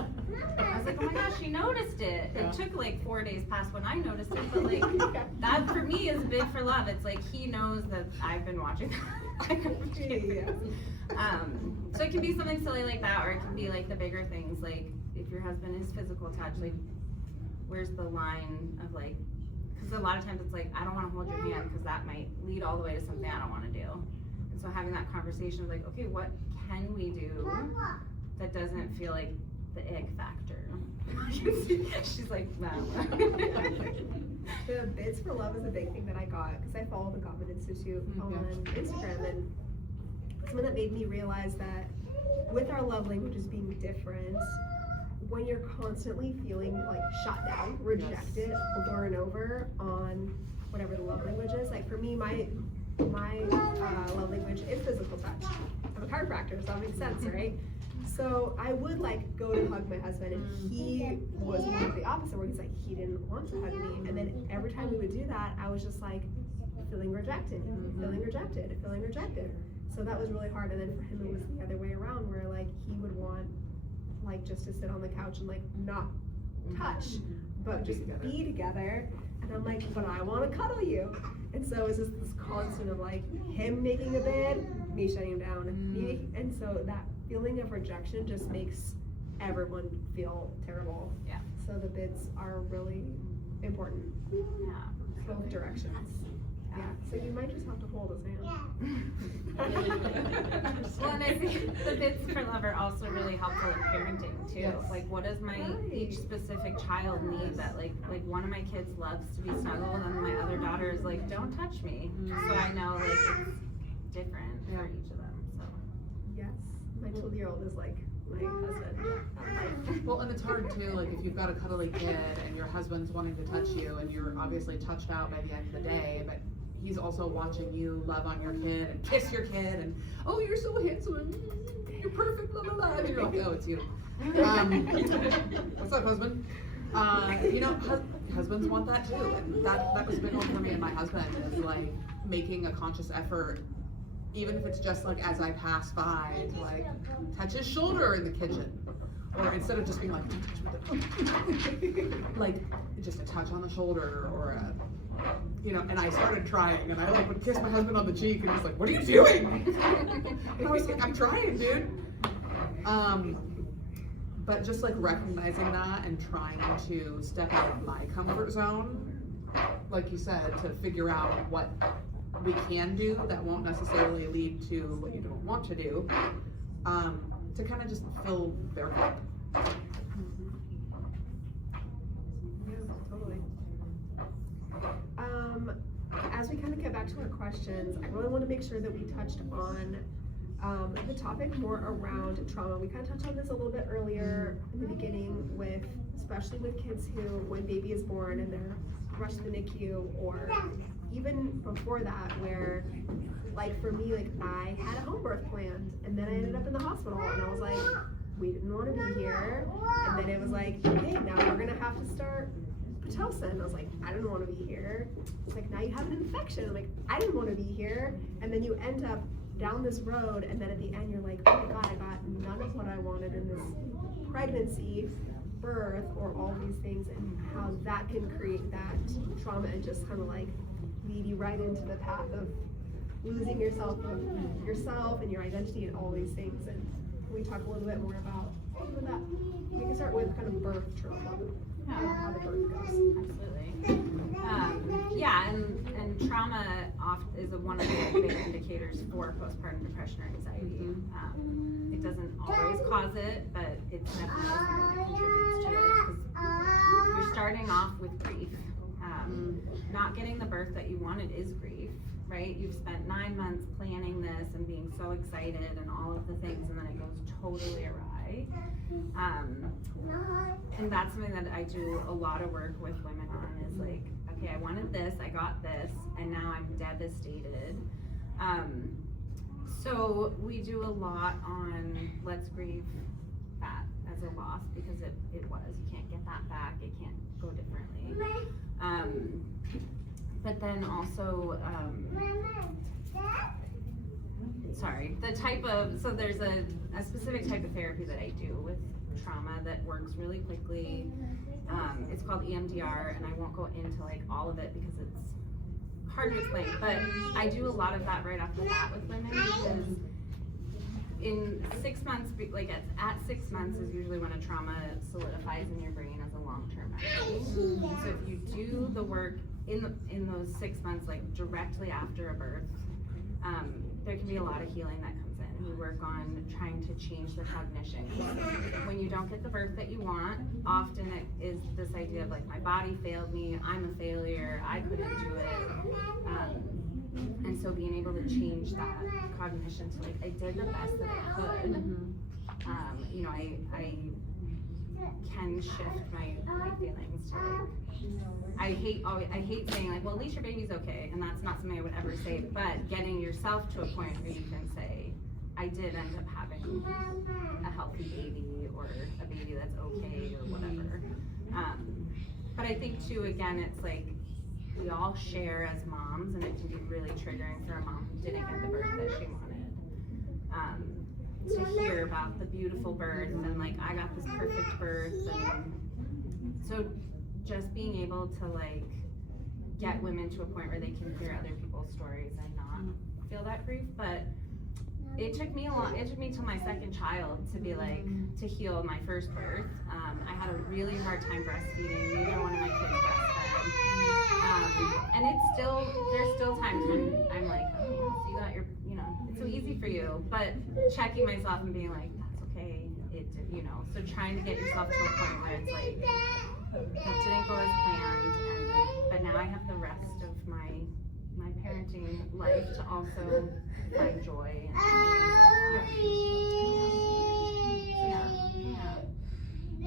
I was like, oh my gosh, she noticed it. It took like 4 days past when I noticed it, but like that for me is big for love. It's like he knows that I've been watching. So it can be something silly like that, or it can be like the bigger things, like if your husband is physical touch, like where's the line of like, because a lot of times it's like, I don't want to hold your hand because that might lead all the way to something I don't want to do. And so having that conversation of like, okay, what can we do that doesn't feel like the ick factor? She's like, no. The bids for love is a big thing that I got, because I follow the Gottman Institute on Instagram, and something that made me realize that with our love languages being different, when you're constantly feeling like shot down, rejected over and over on whatever the love language is, like for me, my love language is physical touch. I'm a chiropractor, so that makes sense, right? So I would like go to hug my husband, and he was the opposite, where he's like, he didn't want to hug me. And then every time we would do that, I was just like feeling rejected, feeling rejected, feeling rejected. So that was really hard. And then for him, it was the other way around, where like he would want like just to sit on the couch and like not touch, but just be together. And I'm like, but I want to cuddle you. And so it was just this constant of like him making a bid, me shutting him down, and so that feeling of rejection just makes everyone feel terrible. Yeah. So the bids are really important, Yeah. both directions. Yeah, so you might just have to hold his hand. Well, and I think the Bids for Love are also really helpful in parenting too. Yes. Like, what does each specific child need? That like one of my kids loves to be snuggled, and my other daughter is like, don't touch me. So I know like it's different for each of them. So Yes, my 2-year-old is like my husband. Well, and it's hard too, like if you've got a cuddly kid and your husband's wanting to touch you and you're obviously touched out by the end of the day, but he's also watching you love on your kid and kiss your kid and, oh, you're so handsome, you're perfect, blah, blah, blah, and you're like, oh, it's you. What's up, husband? You know, husbands want that too, and that was a big one for me and my husband, is like making a conscious effort, even if it's just like as I pass by, to like touch his shoulder in the kitchen. Or instead of just being like, like just a touch on the shoulder or a, you know, and I started trying and I like would kiss my husband on the cheek and he's like, what are you doing? And I was like, I'm trying, dude. But just like recognizing that and trying to step out of my comfort zone, like you said, to figure out what we can do that won't necessarily lead to what you don't want to do, to kind of just fill their cup. Yeah, totally. As we kind of get back to our questions, I really want to make sure that we touched on the topic more around trauma. We kind of touched on this a little bit earlier in the beginning with, especially with kids who, when baby is born and they're rushed to the NICU, or even before that, where, like for me, like I had a home birth planned and then I ended up in the hospital and I was like, we didn't want to be here. And then it was like, okay, now we're gonna have to start Pitocin. I was like, I didn't want to be here. It's like, now you have an infection. I'm like, I didn't want to be here. And then you end up down this road, and then at the end you're like, oh my God, I got none of what I wanted in this pregnancy, birth, or all these things, and how that can create that trauma and just kind of like lead you right into the path of losing yourself and your identity and all these things. And can we talk a little bit more about that? We can start with kind of birth trauma. How the birth goes. absolutely. Yeah, and trauma is one of the big indicators for postpartum depression or anxiety. It doesn't always cause it, but it's definitely something that contributes to it, because you're starting off with grief. Not getting the birth that you wanted is grief, right? You've spent 9 months planning this and being so excited and all of the things, and then it goes totally awry. And that's something that I do a lot of work with women on, is like, okay, I wanted this, I got this, and now I'm devastated. So we do a lot on let's grieve that as a loss, because it was. You can't get that back, it can't go differently. But then also, so there's a specific type of therapy that I do with trauma that works really quickly. It's called EMDR, and I won't go into like all of it because it's hard to explain, but I do a lot of that right off the bat with women, because in 6 months, like at 6 months is usually when a trauma solidifies in your brain as a long-term memory. So if you do the work in those 6 months, like directly after a birth, there can be a lot of healing that comes in. We work on trying to change the cognition. When you don't get the birth that you want, often it is this idea of like, my body failed me, I'm a failure, I couldn't do it. And so being able to change that cognition to like, I did the best that I could. You know, I can shift my feelings to like, I hate saying like, well, at least your baby's okay, and that's not something I would ever say, but getting yourself to a point where you can say, I did end up having a healthy baby, or a baby that's okay, or whatever. But I think too, again, it's like, we all share as moms, and it can be really triggering for a mom who didn't get the birth that she wanted. To hear about the beautiful birth, and like, I got this perfect birth, and so just being able to like get women to a point where they can hear other people's stories and not feel that grief. But it took me till my second child to be like, to heal my first birth. I had a really hard time breastfeeding. Neither one of my kids breastfed. And there's still times when I'm like, oh yeah, so you got your, it's so easy for you. But checking myself and being like, that's okay. So trying to get yourself to a point where it's like, that didn't go as planned, but now I have the rest of my parenting life to also find joy and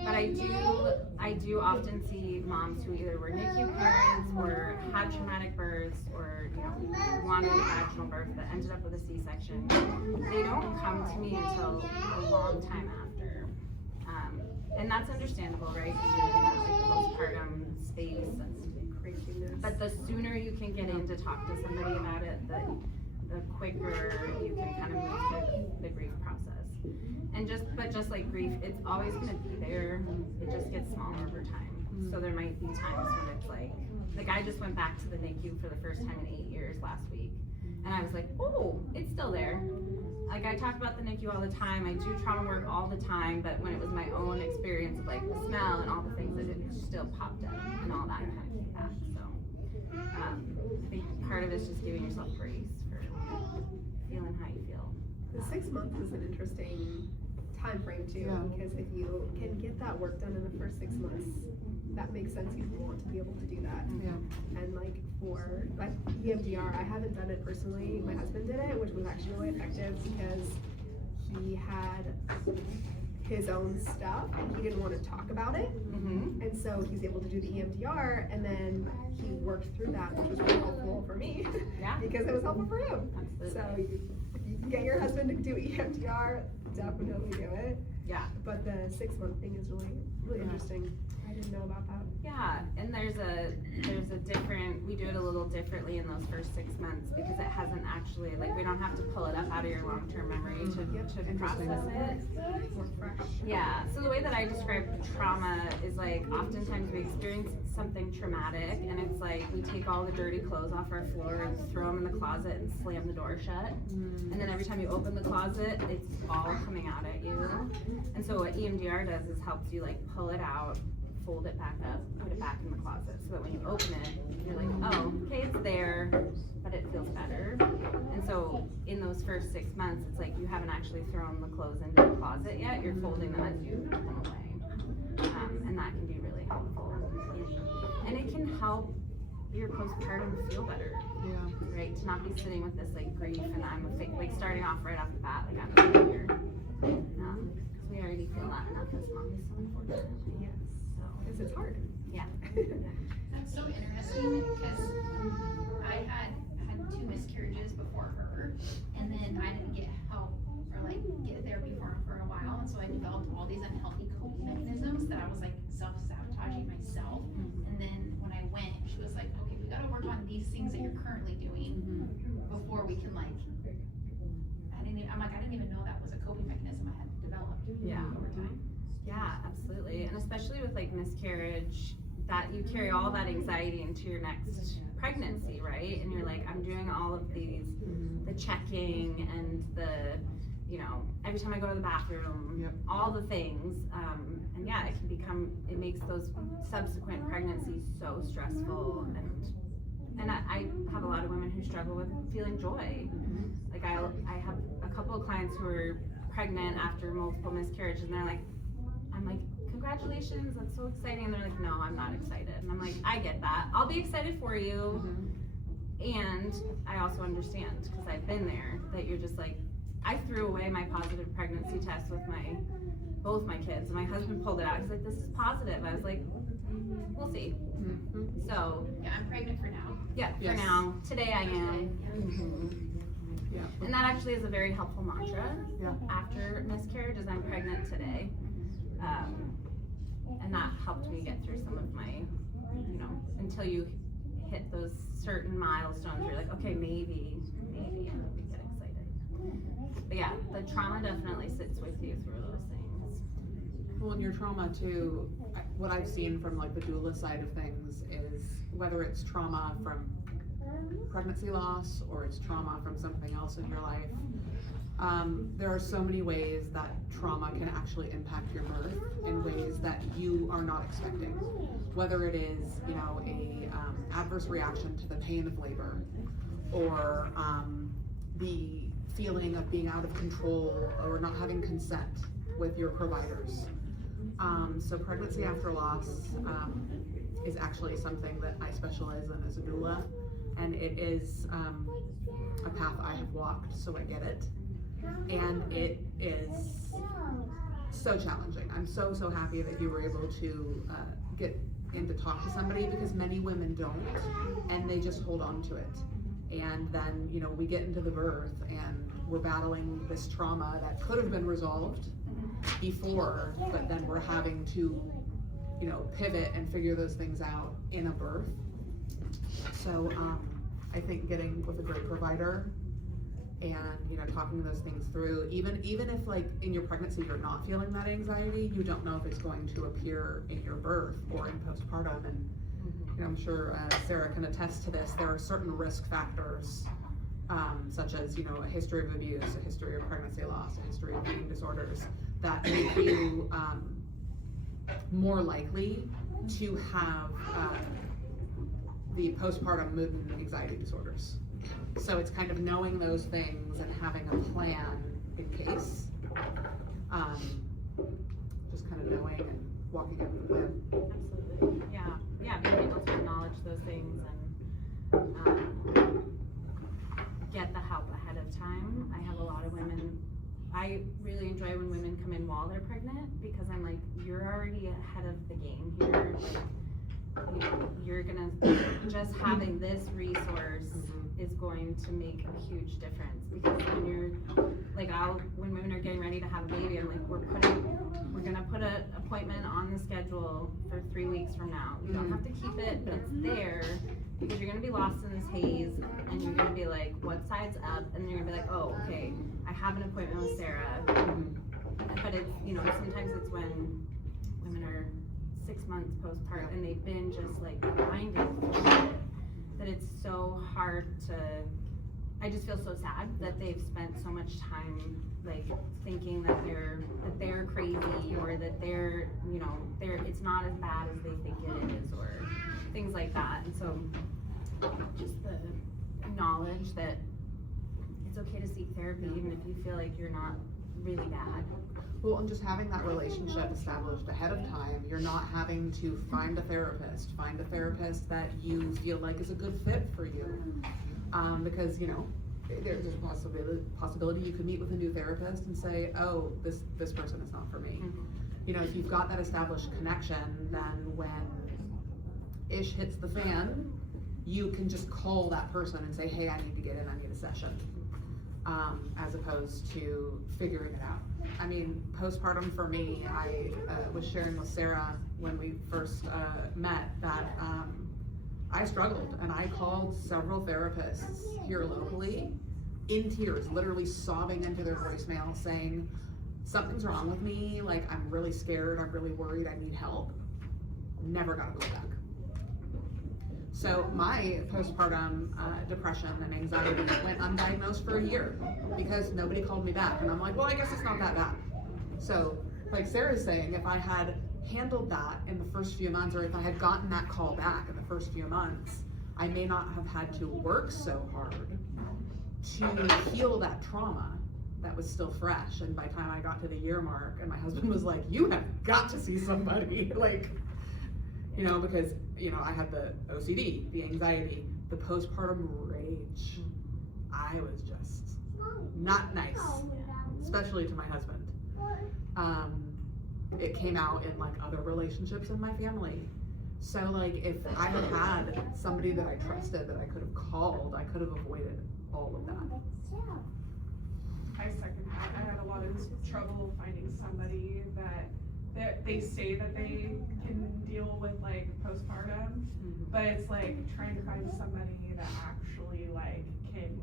But I do often see moms who either were NICU parents or had traumatic births or wanted a vaginal birth that ended up with a C-section. They don't come to me until a long time after, and that's understandable, right? Because you're in that like postpartum space. But the sooner you can get in to talk to somebody about it, the quicker you can kind of move through the grief process. And just like grief, it's always gonna be there. It just gets smaller over time. So there might be times when it's like I just went back to the NICU for the first time in 8 years last week. And I was like, oh, it's still there. Like I talk about the NICU all the time. I do trauma work all the time, but when it was my own experience of like the smell and all the things that it still popped up and all that kind of came back. So I think part of it's just giving yourself grace for feeling how you feel. The 6 months is an interesting time frame too, because if you can get that work done in the first 6 months, that makes sense. You want to be able to do that. And like for like EMDR, I haven't done it personally. My husband did it, which was actually really effective because he had his own stuff and he didn't want to talk about it. And so he's able to do the EMDR, and then he worked through that, which was really helpful for me because it was helpful for him. Absolutely. So if you can get your husband to do EMDR, definitely do it. Yeah. But the 6 month thing is really interesting. I didn't know about that. Yeah, and there's a different, we do it a little differently in those first 6 months because it hasn't actually, like we don't have to pull it up out of your long-term memory to process it. More fresh. Yeah, so the way that I describe trauma is like oftentimes we experience something traumatic and it's like we take all the dirty clothes off our floor and throw them in the closet and slam the door shut. And then every time you open the closet, it's all coming out at you. And so what EMDR does is helps you like pull it out, fold it back up, put it back in the closet so that when you open it, you're like, oh, okay, it's there, but it feels better. And so in those first 6 months, it's like you haven't actually thrown the clothes into the closet yet, you're folding them as you put them away. And that can be really helpful. And it can help your postpartum feel better, right? To not be sitting with this like grief and like starting off right off the bat, like I'm a failure. Because we already feel that enough as moms, unfortunately. Yes. Because it's hard. Yeah. That's so interesting because I had 2 miscarriages before her, and then I didn't get help or like get therapy for a while, and so I developed all these unhealthy coping mechanisms that I was like self-sabotaging myself. And then when I went, she was like, okay, we gotta work on these things that you're currently doing before we can like, I didn't even know that was a coping mechanism I had developed over time. Yeah, absolutely. And especially with like miscarriage, that you carry all that anxiety into your next pregnancy, right? And you're like, I'm doing all of these, the checking and the, every time I go to the bathroom, all the things. And yeah, it makes those subsequent pregnancies so stressful. And I have a lot of women who struggle with feeling joy. Like I have a couple of clients who are pregnant after multiple miscarriages, and they're like, I'm like, congratulations, that's so exciting. And they're like, no, I'm not excited. And I'm like, I get that. I'll be excited for you. And I also understand, because I've been there, that you're just like, I threw away my positive pregnancy test with both my kids. And my husband pulled it out. He's like, this is positive. I was like, we'll see. So. Yeah, I'm pregnant for now. Yeah, for now. Today I am. And that actually is a very helpful mantra after miscarriage is I'm pregnant today. And that helped me get through some of my, until you hit those certain milestones, you're like, okay, maybe we get excited. But yeah, the trauma definitely sits with you through those things. Well, and your trauma too, what I've seen from like the doula side of things is whether it's trauma from pregnancy loss or it's trauma from something else in your life, There are so many ways that trauma can actually impact your birth in ways that you are not expecting. Whether it is, you know, a adverse reaction to the pain of labor, or the feeling of being out of control or not having consent with your providers. So pregnancy after loss is actually something that I specialize in as a doula, and it is a path I have walked, so I get it. And it is so challenging. I'm so happy that you were able to get in to talk to somebody, because many women don't, and they just hold on to it. And then, you know, we get into the birth and we're battling this trauma that could have been resolved before, but then we're having to, you know, pivot and figure those things out in a birth. So I think getting with a great provider and, you know, talking those things through, even if like in your pregnancy you're not feeling that anxiety, you don't know if it's going to appear in your birth or in postpartum. And you know, I'm sure Sarah can attest to this. There are certain risk factors, such as, you know, a history of abuse, a history of pregnancy loss, a history of eating disorders, that make you more likely to have the postpartum mood and anxiety disorders. So it's kind of knowing those things and having a plan in case. Just kind of knowing and walking up the plan. Absolutely. Yeah, being able to acknowledge those things and get the help ahead of time. I have a lot of women, I really enjoy when women come in while they're pregnant, because I'm like, you're already ahead of the game here. Like, you know, you're gonna, just having this resource is going to make a huge difference, because when you're like, when women are getting ready to have a baby, I'm like, we're gonna put an appointment on the schedule for 3 weeks from now. You don't have to keep it, but it's there, because you're gonna be lost in this haze, and you're gonna be like, what side's up? And then you're gonna be like, oh, okay, I have an appointment with Sarah. But it's, you know, sometimes it's when women are 6 months postpartum and they've been just like blinded that it's so hard to, I just feel so sad that they've spent so much time like thinking that they're crazy, or that they're, you know, it's not as bad as they think it is, or things like that. And so just the knowledge that it's okay to seek therapy even if you feel like you're not really bad. Well, and just having that relationship established ahead of time, you're not having to find a therapist that you feel like is a good fit for you. Because, you know, there's a possibility you could meet with a new therapist and say, oh, this person is not for me. You know, if you've got that established connection, then when ish hits the fan, you can just call that person and say, hey, I need to get in, I need a session. As opposed to figuring it out. I mean, postpartum for me, I was sharing with Sarah when we first met that I struggled, and I called several therapists here locally in tears, literally sobbing into their voicemail saying, something's wrong with me, like I'm really scared, I'm really worried, I need help. Never got a call back. So my postpartum depression and anxiety went undiagnosed for a year because nobody called me back. And I'm like, well, I guess it's not that bad. So like Sarah's saying, if I had handled that in the first few months, or if I had gotten that call back in the first few months, I may not have had to work so hard to heal that trauma that was still fresh. And by the time I got to the year mark, and my husband was like, you have got to see somebody, like, you know, because, you know, I had the OCD, the anxiety, the postpartum rage. I was just not nice, especially to my husband. It came out in like other relationships in my family. So like if I had had somebody that I trusted that I could have called, I could have avoided all of that. I second that. I had a lot of trouble finding somebody that they say that they can deal with like postpartum, but it's like trying to find somebody that actually like can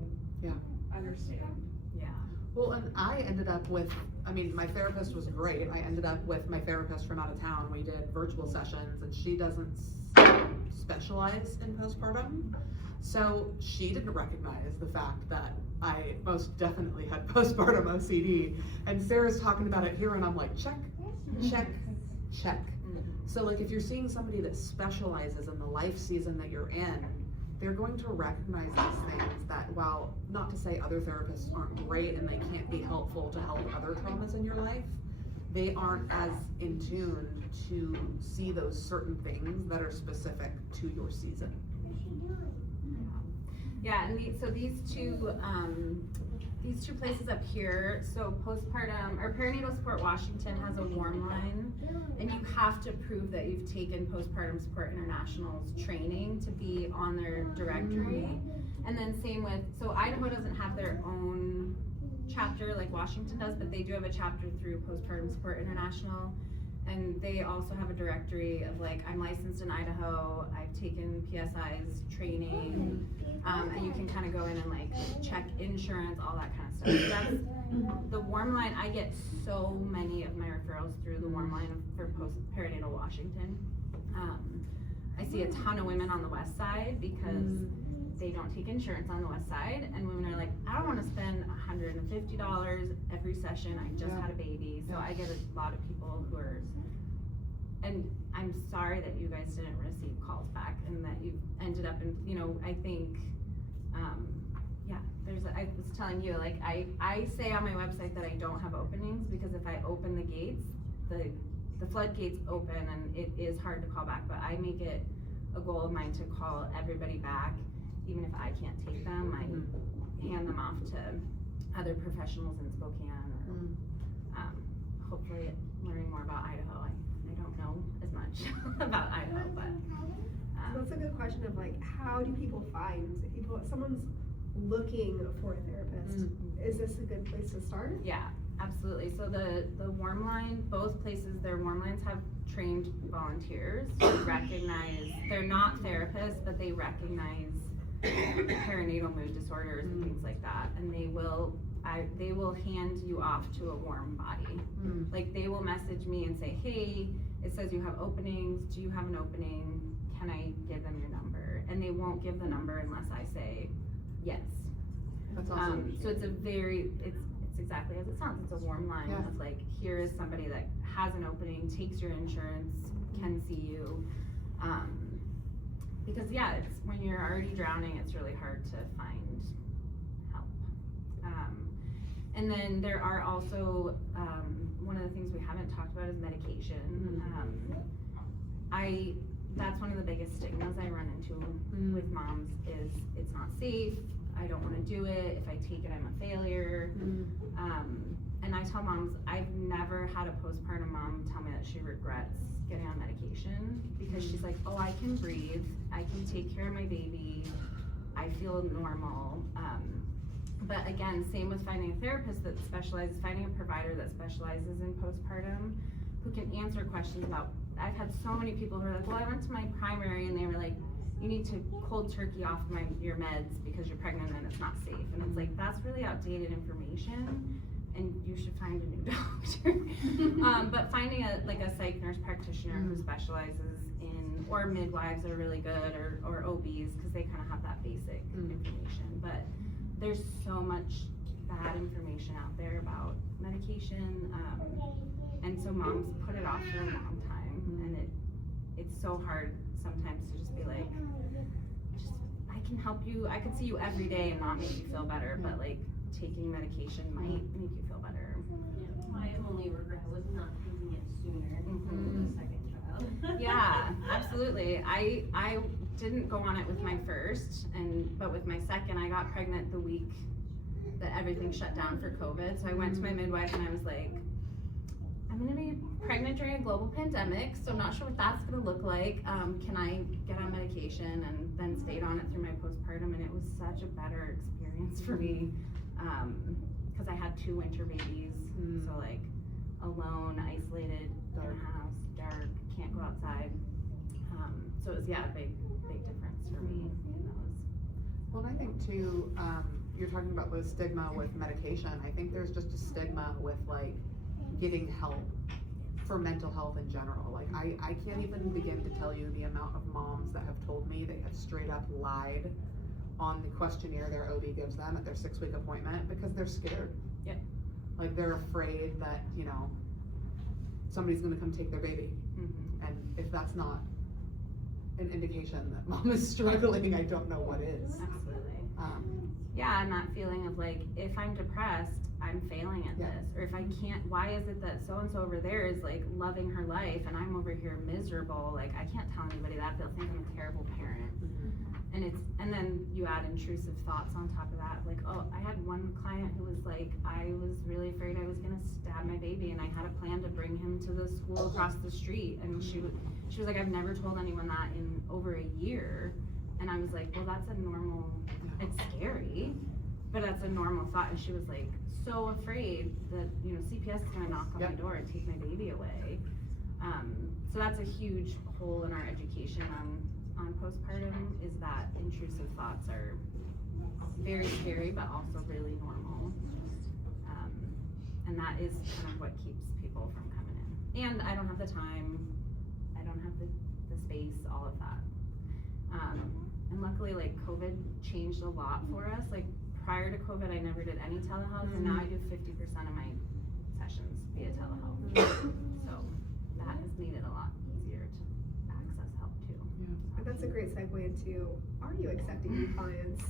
understand. Yeah. Well, and I ended up with, I mean, my therapist was great. I ended up with my therapist from out of town. We did virtual sessions, and she doesn't specialize in postpartum. So she didn't recognize the fact that I most definitely had postpartum OCD. And Sarah's talking about it here and I'm like, check, check, check. So like if you're seeing somebody that specializes in the life season that you're in, they're going to recognize these things that while not to say other therapists aren't great and they can't be helpful to help other traumas in your life, they aren't as in tune to see those certain things that are specific to your season. Yeah, and so these two places up here, so postpartum, or Perinatal Support Washington has a warm line, and you have to prove that you've taken Postpartum Support International's training to be on their directory. And then same with, so Idaho doesn't have their own chapter like Washington does, but they do have a chapter through Postpartum Support International. And they also have a directory of like, I'm licensed in Idaho, I've taken PSI's training, and you can kind of go in and like check insurance, all that kind of stuff. So that's the warm line. I get so many of my referrals through the warm line for perinatal Washington. I see a ton of women on the west side because they don't take insurance on the west side, and women are like, I don't want to spend $150 every session. I just had a baby. So I get a lot of people who are, and I'm sorry that you guys didn't receive calls back and that you ended up in, you know, I think, I was telling you, like, I say on my website that I don't have openings because if I open the gates, the floodgates open and it is hard to call back, but I make it a goal of mine to call everybody back. Even if I can't take them, I hand them off to other professionals in Spokane, or hopefully learning more about Idaho. I don't know as much about Idaho, but. So that's a good question of like, how do people find, if someone's looking for a therapist, is this a good place to start? Yeah, absolutely. So the warm line, both places, their warm lines have trained volunteers who recognize, they're not therapists, but they recognize perinatal mood disorders and things like that, and they will hand you off to a warm body. Like they will message me and say, hey, it says you have openings, do you have an opening, can I give them your number? And they won't give the number unless I say yes. That's awesome. So it's it's exactly as it sounds. It's a warm line of like, here is somebody that has an opening, takes your insurance, can see you. Because it's when you're already drowning, it's really hard to find help. And then there are also, one of the things we haven't talked about is medication. That's one of the biggest stigmas I run into with moms is it's not safe, I don't wanna do it, if I take it, I'm a failure. And I tell moms, I've never had a postpartum mom tell me that she regrets getting on medication because she's like, oh, I can breathe, I can take care of my baby, I feel normal. But again, same with finding a therapist that specializes, finding a provider that specializes in postpartum who can answer questions about, I've had so many people who are like, well, I went to my primary and they were like, you need to cold turkey off your meds because you're pregnant and it's not safe. And it's like, that's really outdated information and you should find a new doctor. But finding a psych nurse practitioner who specializes in, or midwives are really good, or OBs, because they kind of have that basic information. But there's so much bad information out there about medication, and so moms put it off for a long time, and it's so hard sometimes to just be like, I can help you, I could see you every day and not make you feel better, but like taking medication might make you feel better. My only regret was not taking it sooner for the second child. Yeah, absolutely. I didn't go on it with my first, but with my second, I got pregnant the week that everything shut down for COVID. So I went to my midwife and I was like, I'm gonna be pregnant during a global pandemic, so I'm not sure what that's gonna look like. Can I get on medication? And then stayed on it through my postpartum, and it was such a better experience for me, because I had 2 winter babies, so like alone, isolated, in a house, dark, can't go outside. So it was a big difference for me in those. Well, and I think too, you're talking about the stigma with medication. I think there's just a stigma with like getting help for mental health in general. Like I can't even begin to tell you the amount of moms that have told me they have straight up lied on the questionnaire their OB gives them at their 6-week appointment because they're scared. Yep. Like they're afraid that, you know, somebody's gonna come take their baby. Mm-hmm. And if that's not an indication that mom is struggling, I don't know what is. Absolutely. Yeah, and that feeling of like, if I'm depressed, I'm failing at Yeah. this. Or if I can't, why is it that so-and-so over there is like loving her life and I'm over here miserable? Like, I can't tell anybody that. They'll think I'm a terrible parent. And then you add intrusive thoughts on top of that. Like, oh, I had one client who was like, I was really afraid I was gonna stab my baby, and I had a plan to bring him to the school across the street. And she was like, I've never told anyone that in over a year. And I was like, well, that's a normal, it's scary, but that's a normal thought. And she was like, so afraid that, you know, CPS is gonna knock on my door and take my baby away. So that's a huge hole in our education on postpartum, is that intrusive thoughts are very scary, but also really normal. And that is kind of what keeps people from coming in. And I don't have the time, I don't have the space, all of that. And luckily, like, COVID changed a lot for us. Like, prior to COVID, I never did any telehealth, and now I do 50% of my sessions via telehealth. So that has made it a lot easier to access help too. And that's a great segue into, are you accepting new clients?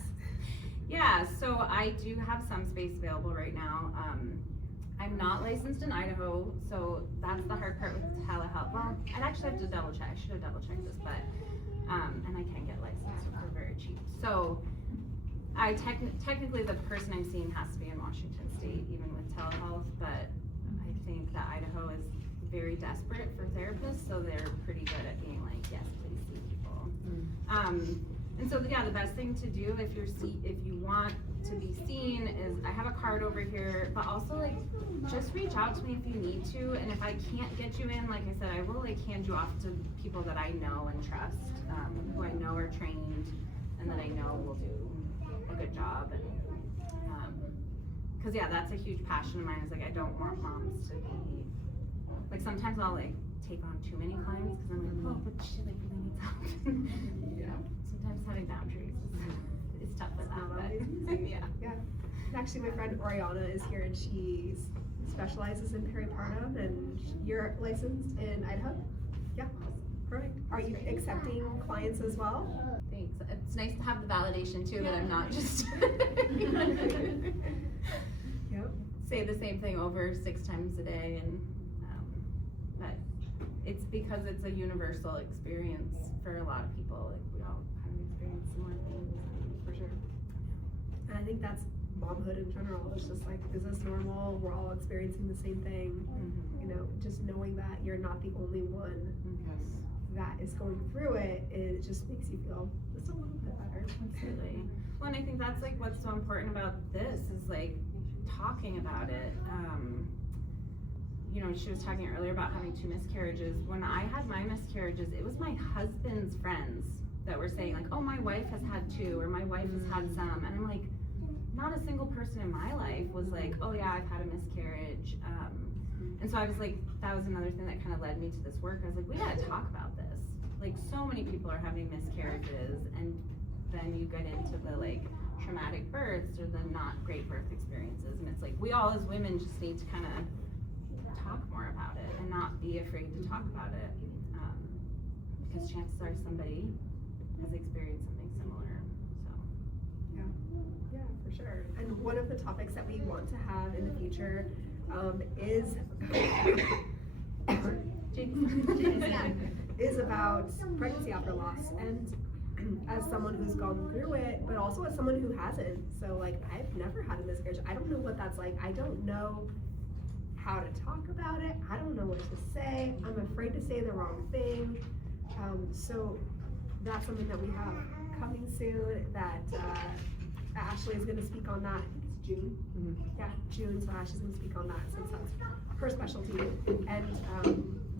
Yeah, so I do have some space available right now. I'm not licensed in Idaho, so that's the hard part with telehealth. Well, I'd actually have to double check. I should have double checked this, but, and I can get licensed for very cheap. So I technically the person I'm seeing has to be in Washington State, even with telehealth, but I think that Idaho is very desperate for therapists, so they're pretty good at being like, yes, please see people. And so yeah, the best thing to do if you want to be seen is, I have a card over here, but also like, just reach out to me if you need to, and if I can't get you in, like I said, I will like hand you off to people that I know and trust, who I know are trained, and that I know will do a good job. And cause yeah, that's a huge passion of mine, is like, I don't want moms to be, like, sometimes I'll like take on too many clients, cause I'm like, oh, but she like really needs help. Yeah. Sometimes having boundaries is tough with that, but yeah. Yeah. Actually, my friend Oriana is here, and she specializes in peripartum, and you're licensed in Idaho? Yeah, perfect. Are you accepting clients as well? Thanks. It's nice to have the validation too, that I'm not just Yep. say the same thing over 6 times a day, and but it's because it's a universal experience for a lot of people. Like, we all kind of experience similar things. For sure. And I think that's momhood in general. It's just like, is this normal? We're all experiencing the same thing. You know, just knowing that you're not the only one yes. that is going through it, it just makes you feel just a little bit better. Absolutely. Well, and I think that's like what's so important about this, is like talking about it. You know, she was talking earlier about having 2 miscarriages. When I had my miscarriages, it was my husband's friends that were saying like, oh, my wife has had 2, or my wife has had some. And I'm like, not a single person in my life was like, oh yeah, I've had a miscarriage. And so I was like, that was another thing that kind of led me to this work. I was like, we gotta talk about this. Like, so many people are having miscarriages, and then you get into the like traumatic births or the not great birth experiences. And it's like, we all as women just need to kind of talk more about it and not be afraid to talk about it, because chances are somebody has experienced something similar. So Yeah, for sure. And one of the topics that we want to have in the future is is about pregnancy after loss. And as someone who's gone through it, but also as someone who hasn't. So like, I've never had a miscarriage. I don't know what that's like. I don't know how to talk about it. I don't know what to say. I'm afraid to say the wrong thing. So that's something that we have coming soon, that Ashley is going to speak on that. I think it's June. Yeah, June. So Ashley's going to speak on that, since that's her specialty. And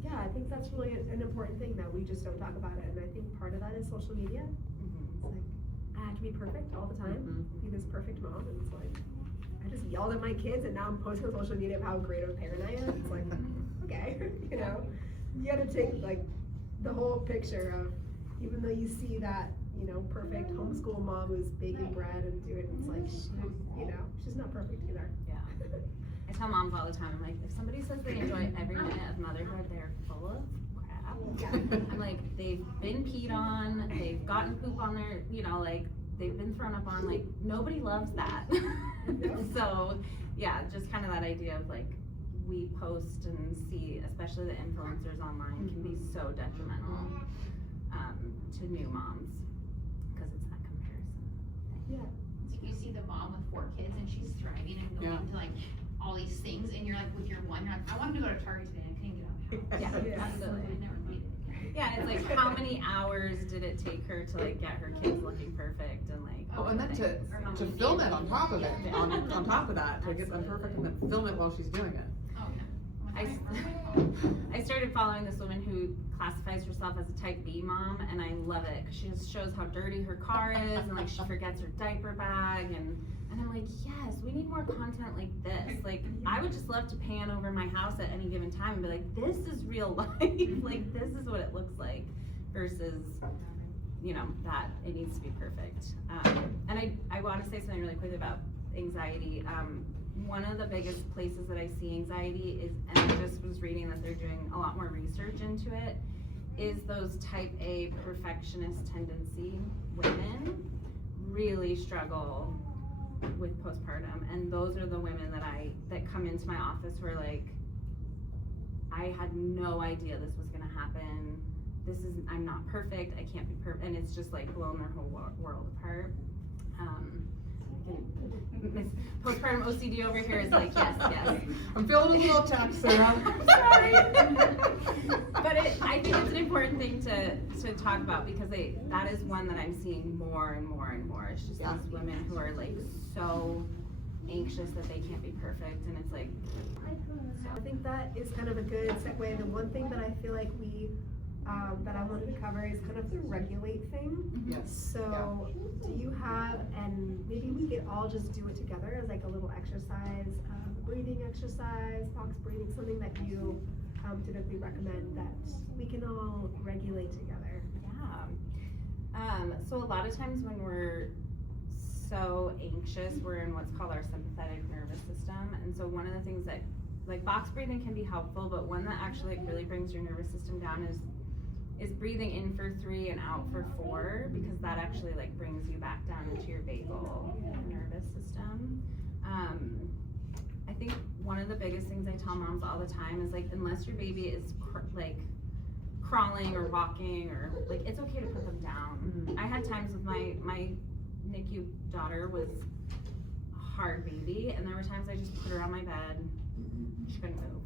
yeah, I think that's really an important thing, that we just don't talk about it. And I think part of that is social media. It's like, I have to be perfect all the time, be this perfect mom, and it's like, I just yelled at my kids, and now I'm posting on social media of how great of a parent I am. It's like, okay, you know, you gotta take like the whole picture of, even though you see that, you know, perfect homeschool mom who's baking bread and doing, it's like, you know, she's not perfect either. Yeah. I tell moms all the time, I'm like, if somebody says they enjoy every minute of motherhood, they're full of crap. Yeah. I'm like, they've been peed on, they've gotten poop on their, you know, like, they've been thrown up on, like, nobody loves that. So, yeah, just kind of that idea of like, we post and see, especially the influencers online, can be so detrimental to new moms, because it's that comparison. Yeah. It's like you see the mom with 4 kids and she's thriving and going to like all these things, and you're like with your one, you're like, I wanted to go to Target today and I couldn't get out of the house. Yeah, absolutely. I never made it. Yeah, and it's like, how many hours did it take her to like get her kids looking perfect and like. Oh, and then to film it on top of it, on top of that, to get them perfect and then film it while she's doing it. Oh, yeah. I started following this woman who classifies herself as a type B mom, and I love it because she just shows how dirty her car is, and like she forgets her diaper bag, and I'm like, yes, we need more content like this. Like, I would just love to pan over my house at any given time and be like, this is real life. Like, this is what it looks like, versus, you know, that it needs to be perfect. And I want to say something really quick about anxiety. One of the biggest places that I see anxiety is, and I just was reading that they're doing a lot more research into it, is those type A perfectionist tendency women really struggle with postpartum. And those are the women that come into my office who are like, I had no idea this was gonna happen. I'm not perfect, I can't be perfect, and it's just like blown their whole world apart. Miss postpartum OCD over here is like, yes. I'm feeling a little attacked, Sarah. Sorry. But I think it's an important thing to talk about, because that is one that I'm seeing more and more and more. It's just these women who are like so anxious that they can't be perfect, and it's like. I think that is kind of a good segue. The one thing that I feel like that I wanted to cover is kind of the regulate thing. Yes. So, do you have, and maybe we could all just do it together as like a little exercise, breathing exercise, box breathing, something that you typically recommend that we can all regulate together. Yeah. So a lot of times when we're so anxious, we're in what's called our sympathetic nervous system. And so one of the things that, like, box breathing can be helpful, but one that actually really brings your nervous system down is breathing in for 3 and out for 4, because that actually like brings you back down into your vagal nervous system. I think one of the biggest things I tell moms all the time is like, unless your baby is like crawling or walking, or like, it's okay to put them down. I had times with my NICU daughter was a hard baby, and there were times I just put her on my bed, she couldn't move,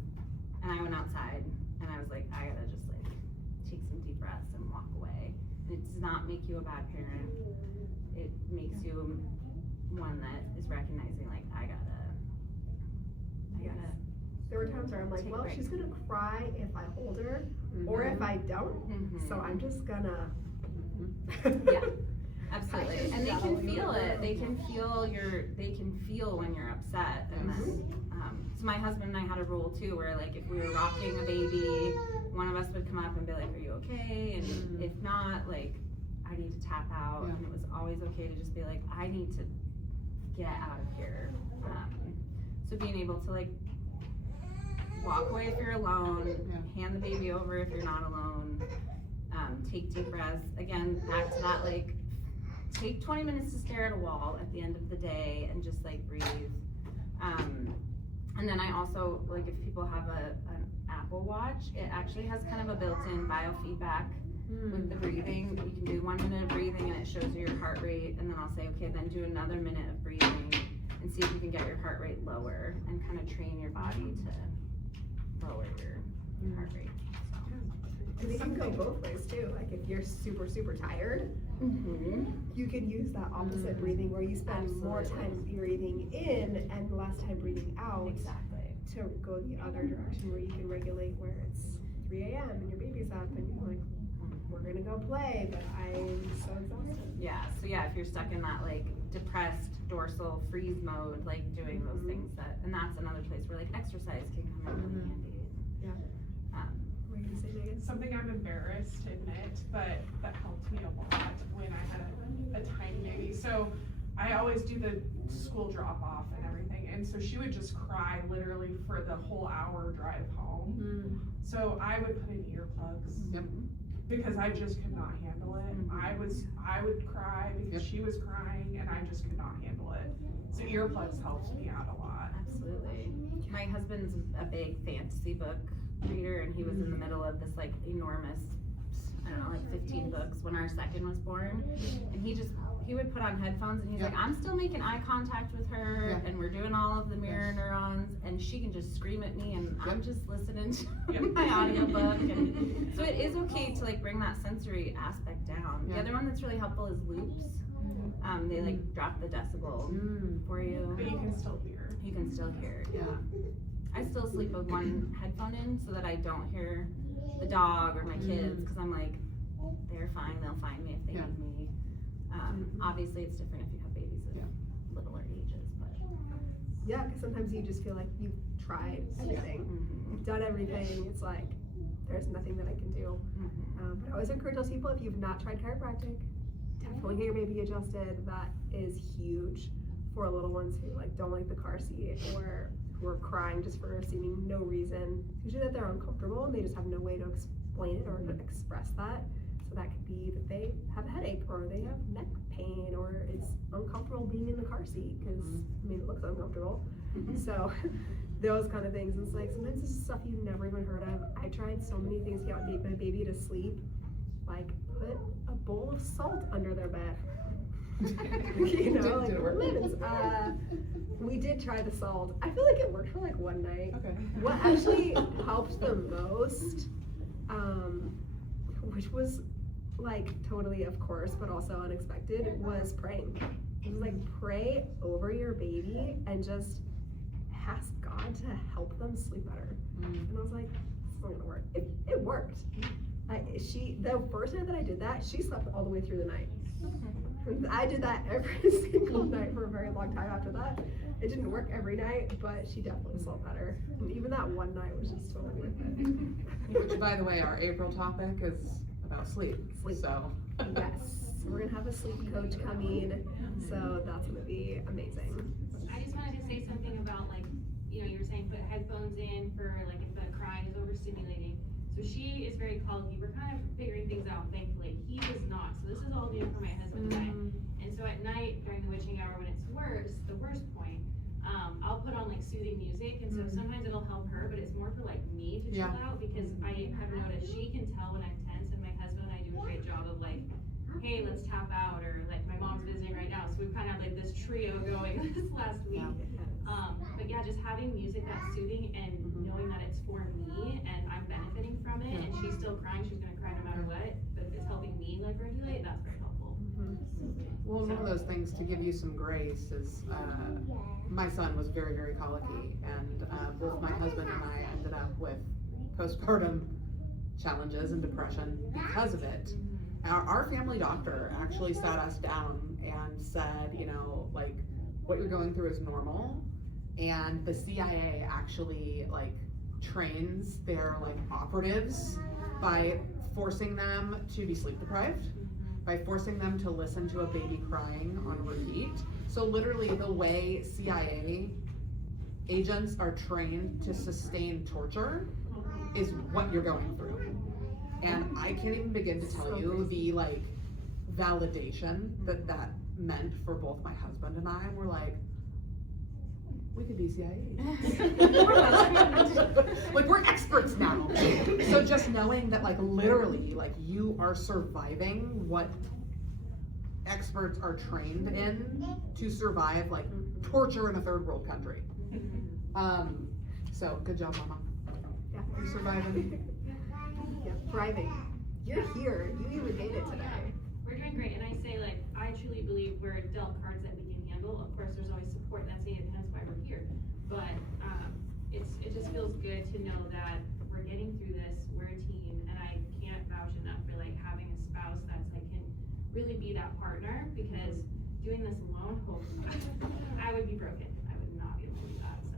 and I went outside and I was like, I gotta just like take some deep breaths and walk away. And it does not make you a bad parent. It makes you one that is recognizing like, I gotta. There were times where I'm like, well, she's gonna cry if I hold her, or if I don't, so I'm just gonna. Yeah, absolutely. And they can feel it. They can feel when you're upset. And then, so my husband and I had a rule too, where like if we were rocking a baby, one of us would come up and be like, are you okay? And if not, like, I need to tap out. And it was always okay to just be like, I need to get out of here. So being able to like walk away if you're alone, hand the baby over if you're not alone, take deep breaths. Again, back to that, like, take 20 minutes to stare at a wall at the end of the day and just like breathe. And then I also, like, if people have an Apple Watch, it actually has kind of a built-in biofeedback with the breathing. You can do 1 minute of breathing and it shows you your heart rate, and then I'll say, okay, then do another minute of breathing and see if you can get your heart rate lower, and kind of train your body to lower your heart rate. And it can go both ways too. Like if you're super, super tired, you can use that opposite breathing where you spend more time breathing in and less time breathing out. Exactly. To go the other direction where you can regulate, where it's 3 a.m. and your baby's up and you're like, we're gonna go play, but I'm so exhausted. Yeah, so yeah, if you're stuck in that like depressed dorsal freeze mode, like doing those things and that's another place where like exercise can come in really handy. Yeah. What were you gonna say, Megan? Something I'm embarrassed to admit, but that helped me a lot when I had a tiny baby. So I always do the school drop off and everything, and so she would just cry literally for the whole hour drive home. So I would put in earplugs. Yep. Because I just could not handle it. I would cry because she was crying and I just could not handle it. So earplugs helped me out a lot. Absolutely. My husband's a big fantasy book reader, and he was in the middle of this like enormous, I don't know, like 15 books when our second was born. And he would put on headphones and he's like, I'm still making eye contact with her, and we're doing all of the mirror neurons, and she can just scream at me, and I'm just listening to my audiobook. And so it is okay to like bring that sensory aspect down. The other one that's really helpful is loops. They like drop the decibel for you. But you can still hear. You can still hear, I still sleep with one headphone in so that I don't hear the dog or my kids, because I'm like, they're fine, they'll find me if they need me. Obviously it's different if you have babies of littler ages, but. Yeah, because sometimes you just feel like you've tried everything. You've done everything. It's like, there's nothing that I can do. But I always encourage those people, if you've not tried chiropractic, definitely get your baby adjusted. That is huge for little ones who like don't like the car seat, or who are crying just for seeming no reason. Usually that they're uncomfortable and they just have no way to explain it or to express that. So that could be that they have a headache, or they have neck pain, or it's uncomfortable being in the car seat because it looks uncomfortable. So those kind of things. It's like sometimes this is stuff you've never even heard of. I tried so many things to get my baby to sleep, like put a bowl of salt under their bed. You know, like lemons. We did try the salt. I feel like it worked for like one night. Okay. What actually helped the most, which was like totally of course, but also unexpected, was praying. It was like pray over your baby and just ask God to help them sleep better. And I was like, it's not gonna work. It worked. The first night that I did that, she slept all the way through the night. I did that every single night for a very long time after that. It didn't work every night, but she definitely slept better. And even that one night was just totally worth it. Which, by the way, our April topic is about sleep. So. Yes, we're gonna have a sleep coach coming, so that's gonna be amazing. I just wanted to say something about like, you know, you were saying put headphones in for like if the crying is overstimulating. So she is very colicky. We're kind of figuring things out, thankfully. He was not. So this is all new for my husband and I. And so at night during the witching hour when it's the worst point, I'll put on like soothing music. And so sometimes it'll help her, but it's more for like me to chill out, because I have noticed she can tell when I'm tense, and my husband and I do a great job of like, hey, let's tap out, or like my mom's visiting right now. So we've kind of had like this trio going this last week. But yeah, just having music that's soothing and knowing that it's for me and I'm benefiting from it, and she's still crying, she's gonna cry no matter what, but if it's helping me like regulate, that's very helpful. Well, one of those things to give you some grace is, my son was very, very colicky, and both my husband and I ended up with postpartum challenges and depression because of it. Our family doctor actually sat us down and said, you know, like, what you're going through is normal, and the CIA actually like trains their like operatives by forcing them to be sleep deprived, by forcing them to listen to a baby crying on repeat. So literally the way CIA agents are trained to sustain torture is what you're going through. And I can't even begin to tell you the like validation that that meant for both my husband and I. We're like, we could be CIA. Like, we're experts now. So just knowing that like literally like you are surviving what experts are trained in to survive like torture in a third world country. So good job, Mama. Yeah. You're surviving. Yeah, thriving. You're here. You even made it today. We're doing great, and I say like, I truly believe we're dealt cards that we can handle. Of course, there's always support that's needed, hence why we're here. But it just feels good to know that we're getting through this, we're a team, and I can't vouch enough for like having a spouse that's like can really be that partner, because doing this alone, I would be broken. I would not be able to do that, so.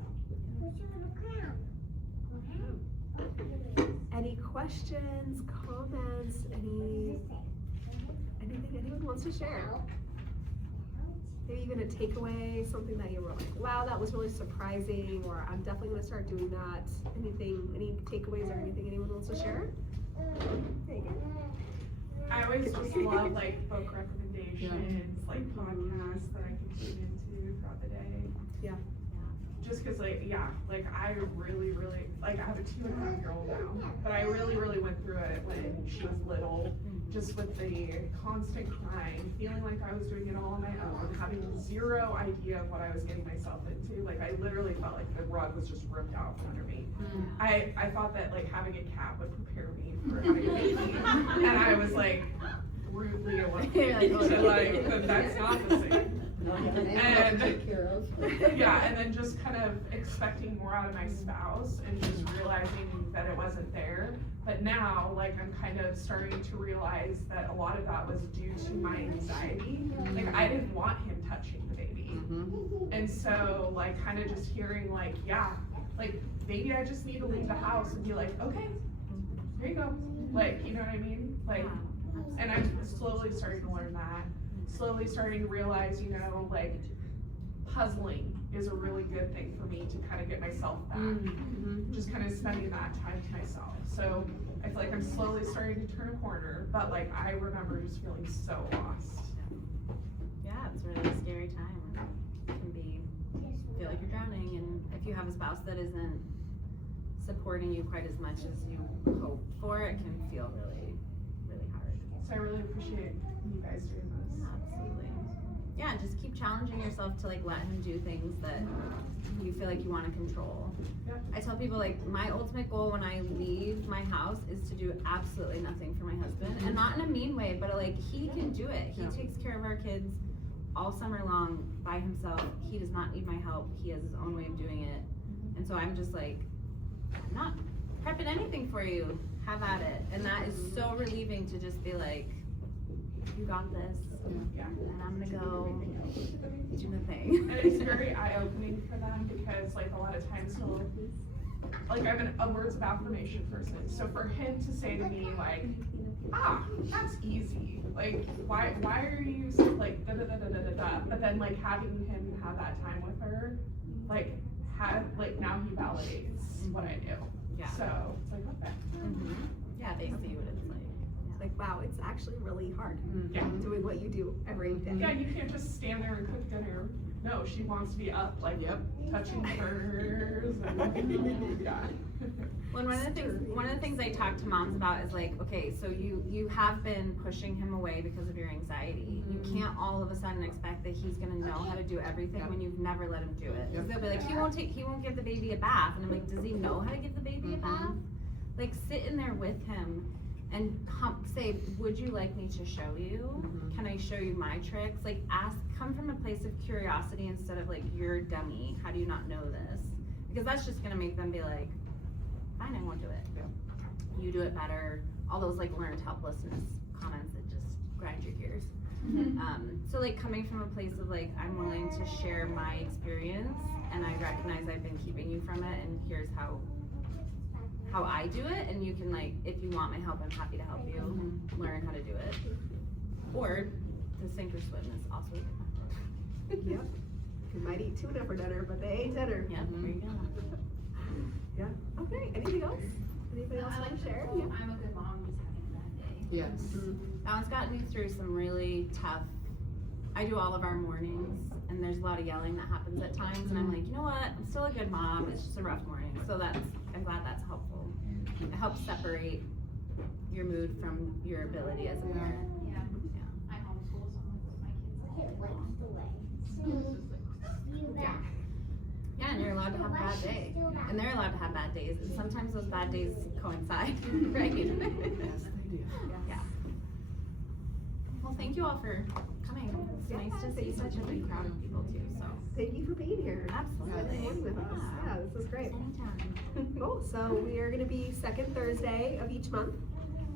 Any questions, comments, anything anyone wants to share? Maybe even a takeaway, something that you were like, wow, that was really surprising, or I'm definitely gonna start doing that. Any takeaways or anything anyone wants to share? There you go. I always just love like book recommendations, like podcasts that I can tune into throughout the day. Yeah. Just cause like, yeah, like I really, like I have a 2.5-year-old now, but I really went through it when she was little, just with the constant crying, feeling like I was doing it all on my own, having zero idea of what I was getting myself into. Like I literally felt like the rug was just ripped out from under me. I thought that like having a cat would prepare me for having a baby, and I was like rudely awakened to like that's not the same. And yeah, and then just kind of expecting more out of my spouse and just realizing that it wasn't there. But now, like, I'm kind of starting to realize that a lot of that was due to my anxiety. Like, I didn't want him touching the baby. And so, like, kind of just hearing, like, yeah, like, maybe I just need to leave the house and be like, okay, here you go. Like, you know what I mean? Like, and I'm slowly starting to learn that. Slowly starting to realize, you know, like, puzzling is a really good thing for me to kind of get myself back. Just kind of spending that time to myself. So I feel like I'm slowly starting to turn a corner, but like I remember just feeling so lost. Yeah, it's a really scary time. It can feel like you're drowning, and if you have a spouse that isn't supporting you quite as much as you hope for, it can feel really, really hard. So I really appreciate you guys doing this. Yeah, absolutely. Yeah, and just keep challenging yourself to like let him do things that you feel like you want to control. Yeah. I tell people like my ultimate goal when I leave my house is to do absolutely nothing for my husband, and not in a mean way, but like he can do it. He takes care of our kids all summer long by himself. He does not need my help. He has his own way of doing it. And so I'm just like, I'm not prepping anything for you. Have at it. And that is so relieving to just be like, you got this. Yeah. And I'm gonna go do the thing. And it's very eye-opening for them because like a lot of times he'll, like I'm a words of affirmation person. So for him to say to me like, that's easy. Like why are you so, like da da da da da da da? But then like having him have that time with her, like now he validates what I do. Yeah. So it's like okay. Yeah, they see what it's like. Like, wow, it's actually really hard Yeah. doing what you do every day. Yeah, you can't just stand there and cook dinner. No, she wants to be up, like touching hers. And, yeah. Well, one of the things I talk to moms about is like, okay, so you have been pushing him away because of your anxiety. You can't all of a sudden expect that he's gonna know how to do everything when you've never let him do it. Because they'll be like, he won't give the baby a bath, and I'm like, does he know how to give the baby a bath? Like, sit in there with him and say, would you like me to show you? Can I show you my tricks? Like come from a place of curiosity instead of like, you're a dummy, how do you not know this? Because that's just gonna make them be like, fine, I won't do it. Yeah. You do it better. All those like learned helplessness comments that just grind your gears. So like coming from a place of like, I'm willing to share my experience and I recognize I've been keeping you from it, and here's how I do it, and you can like, if you want my help, I'm happy to help you learn how to do it. Or the sink or swim is also a good method. Yep. You might eat tuna for dinner, but they ain't dinner. Yeah, there you go. Yeah. Okay. Anything else? Anybody else want to share? Yeah. I'm a good mom just having a bad day. Yes. That one's gotten me through some really tough, I do all of our mornings, and there's a lot of yelling that happens at times, and I'm like, you know what, I'm still a good mom, it's just a rough morning. So I'm glad that's helpful. It helps separate your mood from your ability as a parent. Yeah. I homeschool, so I'm like, my kids. Yeah, and you're allowed to have a bad day. And they're allowed to have bad days, and sometimes those bad days coincide, right? Yes, they do. Yeah. Well, thank you all for coming. It's nice to see such a big crowd of people too, so. Thank you for being here. Absolutely. Spending morning with us. Yeah, this was great. Anytime. Cool. So we are going to be second Thursday of each month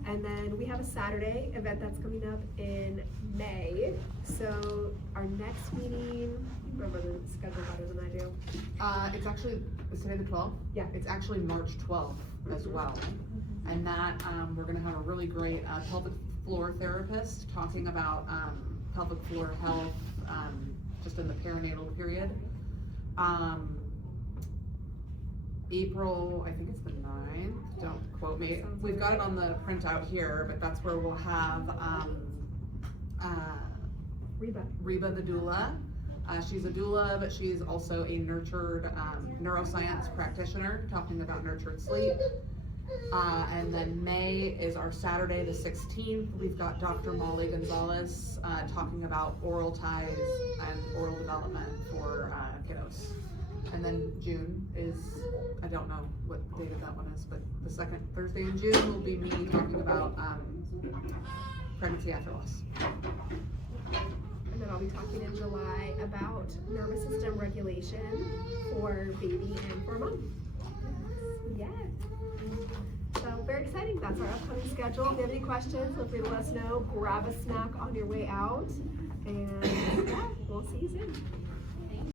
And then we have a Saturday event that's coming up in May. So our next meeting, you remember the schedule better than I do. It's actually, is today the 12th? Yeah. It's actually March 12th as well. And that, we're gonna have a really great pelvic floor therapist talking about pelvic floor health, just in the perinatal period. April, I think it's the 9th, don't quote me. We've got it on the printout here, but that's where we'll have Reba the doula. She's a doula, but she's also a nurtured neuroscience practitioner talking about nurtured sleep. And then May is our Saturday, the 16th. We've got Dr. Molly Gonzalez talking about oral ties and oral development for kiddos. And then June is, I don't know what the date of that one is, but the second Thursday in June will be me talking about pregnancy after loss. And then I'll be talking in July about nervous system regulation for baby and for mom. Yes. So very exciting. That's our upcoming schedule. If you have any questions, feel free to let us know. Grab a snack on your way out. And yeah, we'll see you soon.